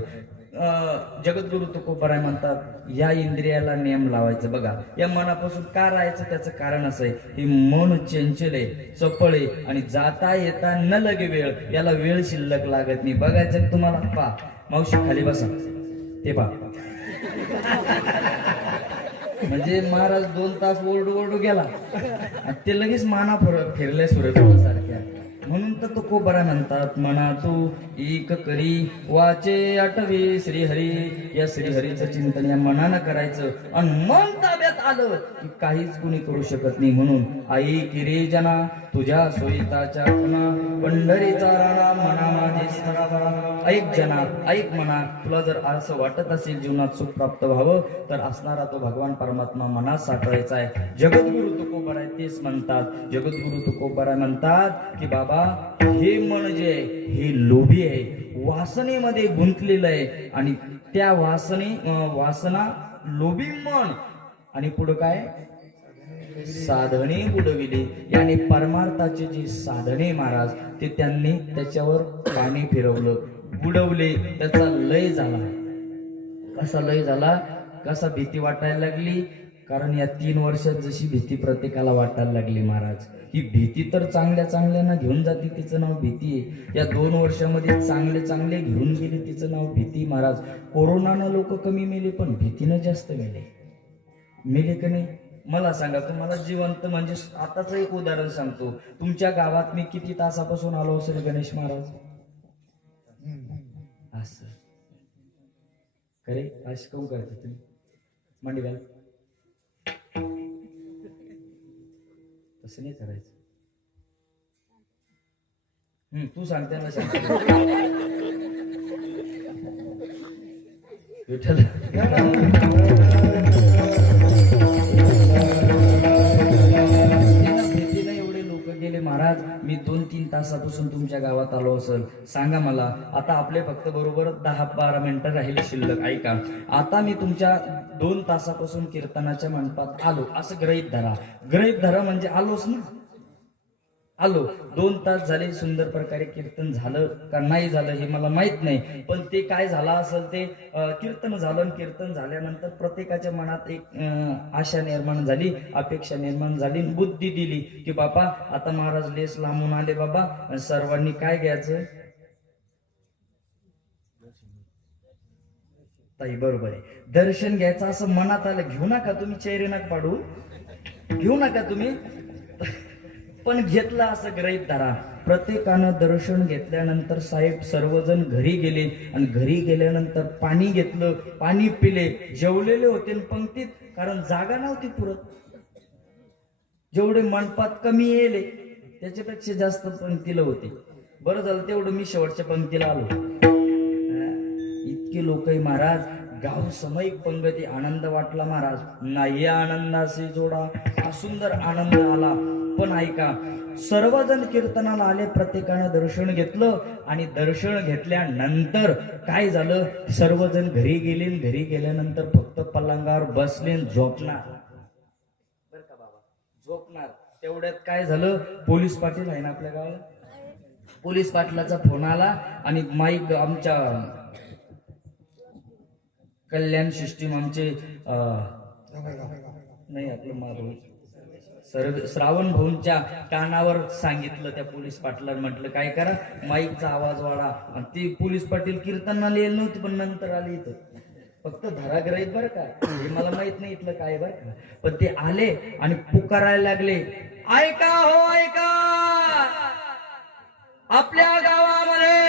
जगद्गुरु तुकोबराय म्हणतात या इंद्रियाला नियम लावायचं. बघा या मनापासून का राहायचं त्याचं कारण असं आहे हे मन चंचल आहे चपळ आहे आणि जाता येता न लगे वेळ. याला वेळ शिल्लक लागत नाही. बघायचं तुम्हाला पा मावशी खाली बसा ते पा म्हणजे महाराज 2 तास ओरडू गेला ते लगेच माना फिरले सूर्यप्रभासारख्या. म्हणून तर तुकोबरा म्हणतात मना तू एक करी वाचे आठवे श्रीहरी. या श्रीहरीचं चिंतन या मनानं करायचं आणि मन ताब्यात आलं की काहीच कुणी करू शकत नाही. म्हणून आई किरे जना तुझ्या सोयीताच्या खुणा पंढरीचा राणा मना माझे स्थळा. ऐक जना ऐक मना तुला जर असं वाटत असेल जीवनात सुख प्राप्त व्हावं तर असणारा तो भगवान परमात्मा मनात साठवायचा आहे. जगद्गुरु तुकोबरा तेच म्हणतात. जगद्गुरु तुकोबरा म्हणतात की बाबा हे मन जे आहे हे लोभी आहे वासनेमध्ये गुंतलेलं आहे आणि त्या वासना लोभी मन आणि पुढं काय साधने बुडविले. याने परमार्थाचे जे साधने महाराज ते त्यांनी त्याच्यावर पाणी फिरवलं बुडवले. त्याचा लय झाला. कसा लय झाला कसा भीती वाटायला लागली कारण या 3 वर्षात जशी भीती प्रत्येकाला वाटायला लागली महाराज ही भीती तर चांगल्या चांगल्यांना घेऊन जाते तिचं नाव भीती आहे. या 2 वर्षामध्ये चांगले चांगले घेऊन गेले तिचं नाव भीती महाराज. कोरोनानं लोक कमी मेले पण भीतीनं जास्त मेले का नाही. मला सांगा तुम्हाला जिवंत म्हणजे आताच एक उदाहरण सांगतो. तुमच्या गावात मी किती तासापासून आलो असेल गणेश महाराज असं खरे अशी काऊन करते तुम्ही मांडी घाल तसं नाही करायचं. तू सांगते ना सांग विठ्ठल महाराज मी 2-3 तासापासून तुमच्या गावात आलो असेल सांगा मला. आता आपले फक्त बरोबर 10-12 मिनिटं राहिले शिल्लक. ऐका, आता मी तुमच्या 2 तासापासून कीर्तनाच्या मंडपात आलो असं गृहीत धरा. गृहीत धरा म्हणजे आलोच ना. आलो 2 तास झाले, सुंदर प्रकारे कीर्तन झालं का नाही झालं हे मला माहित नाही, पण ते काय झालं असेल ते कीर्तन झालं. कीर्तन झाल्यानंतर प्रत्येकाच्या मनात एक आशा निर्माण झाली, अपेक्षा निर्माण झाली, बुद्धी दिली की बाबा आता महाराज लेस लांबून आले बाबा, सर्वांनी काय घ्यायचं. ताई बरोबर आहे, दर्शन घ्यायचं असं मनात आलं. घेऊ नका तुम्ही, चेहरे नका पाडू, घेऊ नका तुम्ही, पण घेतलं असं गृहीत धरा. प्रत्येकानं दर्शन घेतल्यानंतर साहेब सर्वजण घरी गेले आणि घरी गेल्यानंतर पाणी घेतलं, पाणी पिले, जेवलेले होते पंक्तीत, कारण जागा नव्हती पुरत. जेवढे मंडपात कमी येले त्याच्यापेक्षा जास्त पंक्तीला होते. बरं झालं तेवढं मी शेवटच्या पंक्तीला आलो. इतके लोकही महाराज, गाव सामूहिक पंगती, आनंद वाटला महाराज. नाही आनंदाशी जोडा, हा सुंदर आनंद आला. पण ऐका, सर्वजण कीर्तनाला आले, प्रत्येकानं दर्शन घेतलं आणि दर्शन घेतल्यानंतर काय झालं, सर्वजण घरी गेले. घरी गेल्यानंतर फक्त पलंगावर बसले, झोपणार. बर का बाबा, झोपणार. तेवढ्यात काय झालं, पोलीस पाटील आहे ना आपल्या गावाला, पोलीस पाटलाचा फोन आला आणि माईक आमच्या कल्याण सिस्टीम आमचे नाही आपलं माधव श्रावण भाऊंच्या कानावर सांगितलं. त्या पोलीस पाटलांनी म्हटलं काय करा, माईकचा आवाज वाढा. आणि ती पोलीस पाटील कीर्तनाला येईल नव्हती, पण नंतर आली इथं. फक्त धराग्रहित बरं का, हे मला माहित नाही इथलं काय बरं का, पण ते आले आणि पुकारायला लागले, ऐका हो ऐका, आपल्या गावामध्ये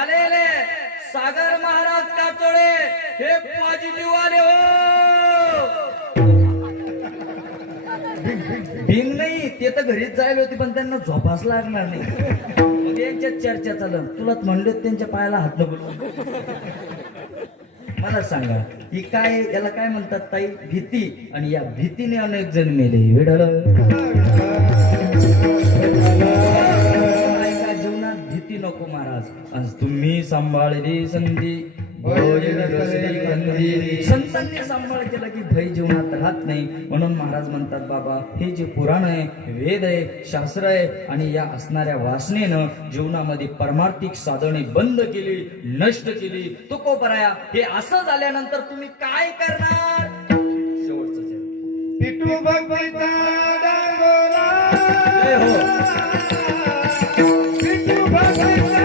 आलेले सागर महाराज काचोळे हे पॉझिटिव्ह आले हो. भिंग नाही, ते तर घरीच जायला होती, पण त्यांना झोपास लागणार नाही. मग यांच्यात चर्चा चाललं, तुला म्हणले त्यांच्या पायाला हात नको. मला सांगा ही काय, याला काय म्हणतात ताई, भीती. आणि या भीतीने अनेक जण मेले. जीवनात भीती नको महाराज. आज तुम्ही सांभाळली संधी, संतांनी सांभाळ केला की भय जीवनात राहत नाही. म्हणून महाराज म्हणतात बाबा, हे जे पुराण आहे, वेद आहे, शास्त्र आहे, आणि या असणाऱ्या वासनेनं जीवनामध्ये परमार्थिक साधने बंद केली, नष्ट केली. तुकोबराया, हे असं झाल्यानंतर तुम्ही काय करणार. शेवटचं पिटू भक्तीचा डांगोरा, पिटू भक्तीचा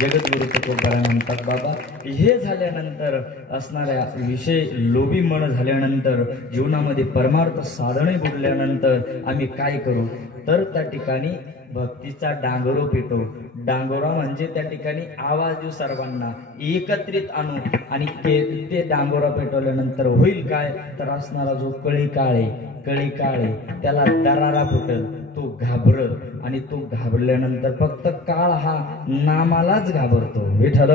जगद्गुरु तुकोबाराय म्हणतात बाबा हे झाल्यानंतर असणाऱ्या विषय लोभी मन झाल्यानंतर जीवनामध्ये परमार्थ साधने बुडल्यानंतर आम्ही काय करू तर त्या ठिकाणी भक्तीचा डांगरो पेटो. डांगोरा म्हणजे त्या ठिकाणी आवाज देऊ, सर्वांना एकत्रित आणू आणि ते डांगोरा पेटवल्यानंतर होईल काय तर असणारा जो कळी काळे त्याला दरारा फुटल. तो घाबरत आणि तो घाबरल्यानंतर फक्त काळ हा नामालाच घाबरतो. विठ्ठल.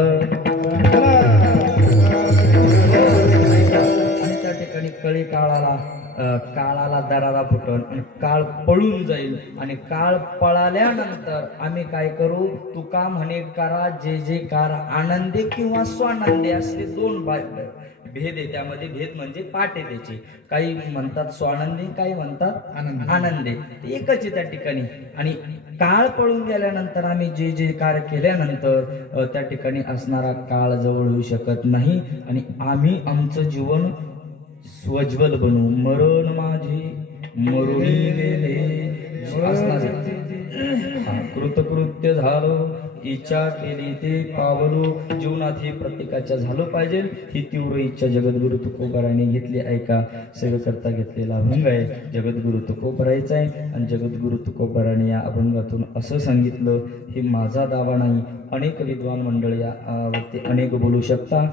आणि त्या ठिकाणी कळी काळाला दरारा फुटल आणि काळ पळून जाईल. आणि काळ पळाल्यानंतर आम्ही काय करू? तुका म्हणे करा जे जे कार आनंदे किंवा स्वानंदे असे दोन भेद आहे. त्यामध्ये भेद म्हणजे पाठ आहे त्याची. काही म्हणतात स्वानंदी, काही म्हणतात आनंदे. एकच आहे त्या ठिकाणी. आणि काळ पळून गेल्यानंतर आम्ही जे जे कार्य केल्यानंतर त्या ठिकाणी असणारा काळ जवळ येऊ शकत नाही आणि आम्ही आमचं जीवन स्वज्वल बनू. मरण माझे मरुनी गेले असणारे कृतकृत्य झालो, इच्छा केली ते पावलो. जीवनात हे प्रत्येकाच्या झालं पाहिजे. ही तीव्र इच्छा जगद्गुरु तुकोबाराने घेतली. ऐका, सेवेकरता घेतलेला अभंग आहे. जगद्गुरु तुकोबारायचा आहे आणि जगद्गुरु तुकोबाराने या अभंगातून असं सांगितलं, हे माझा दावा नाही. अनेक विद्वान मंडळ यावरती अनेक बोलू शकता.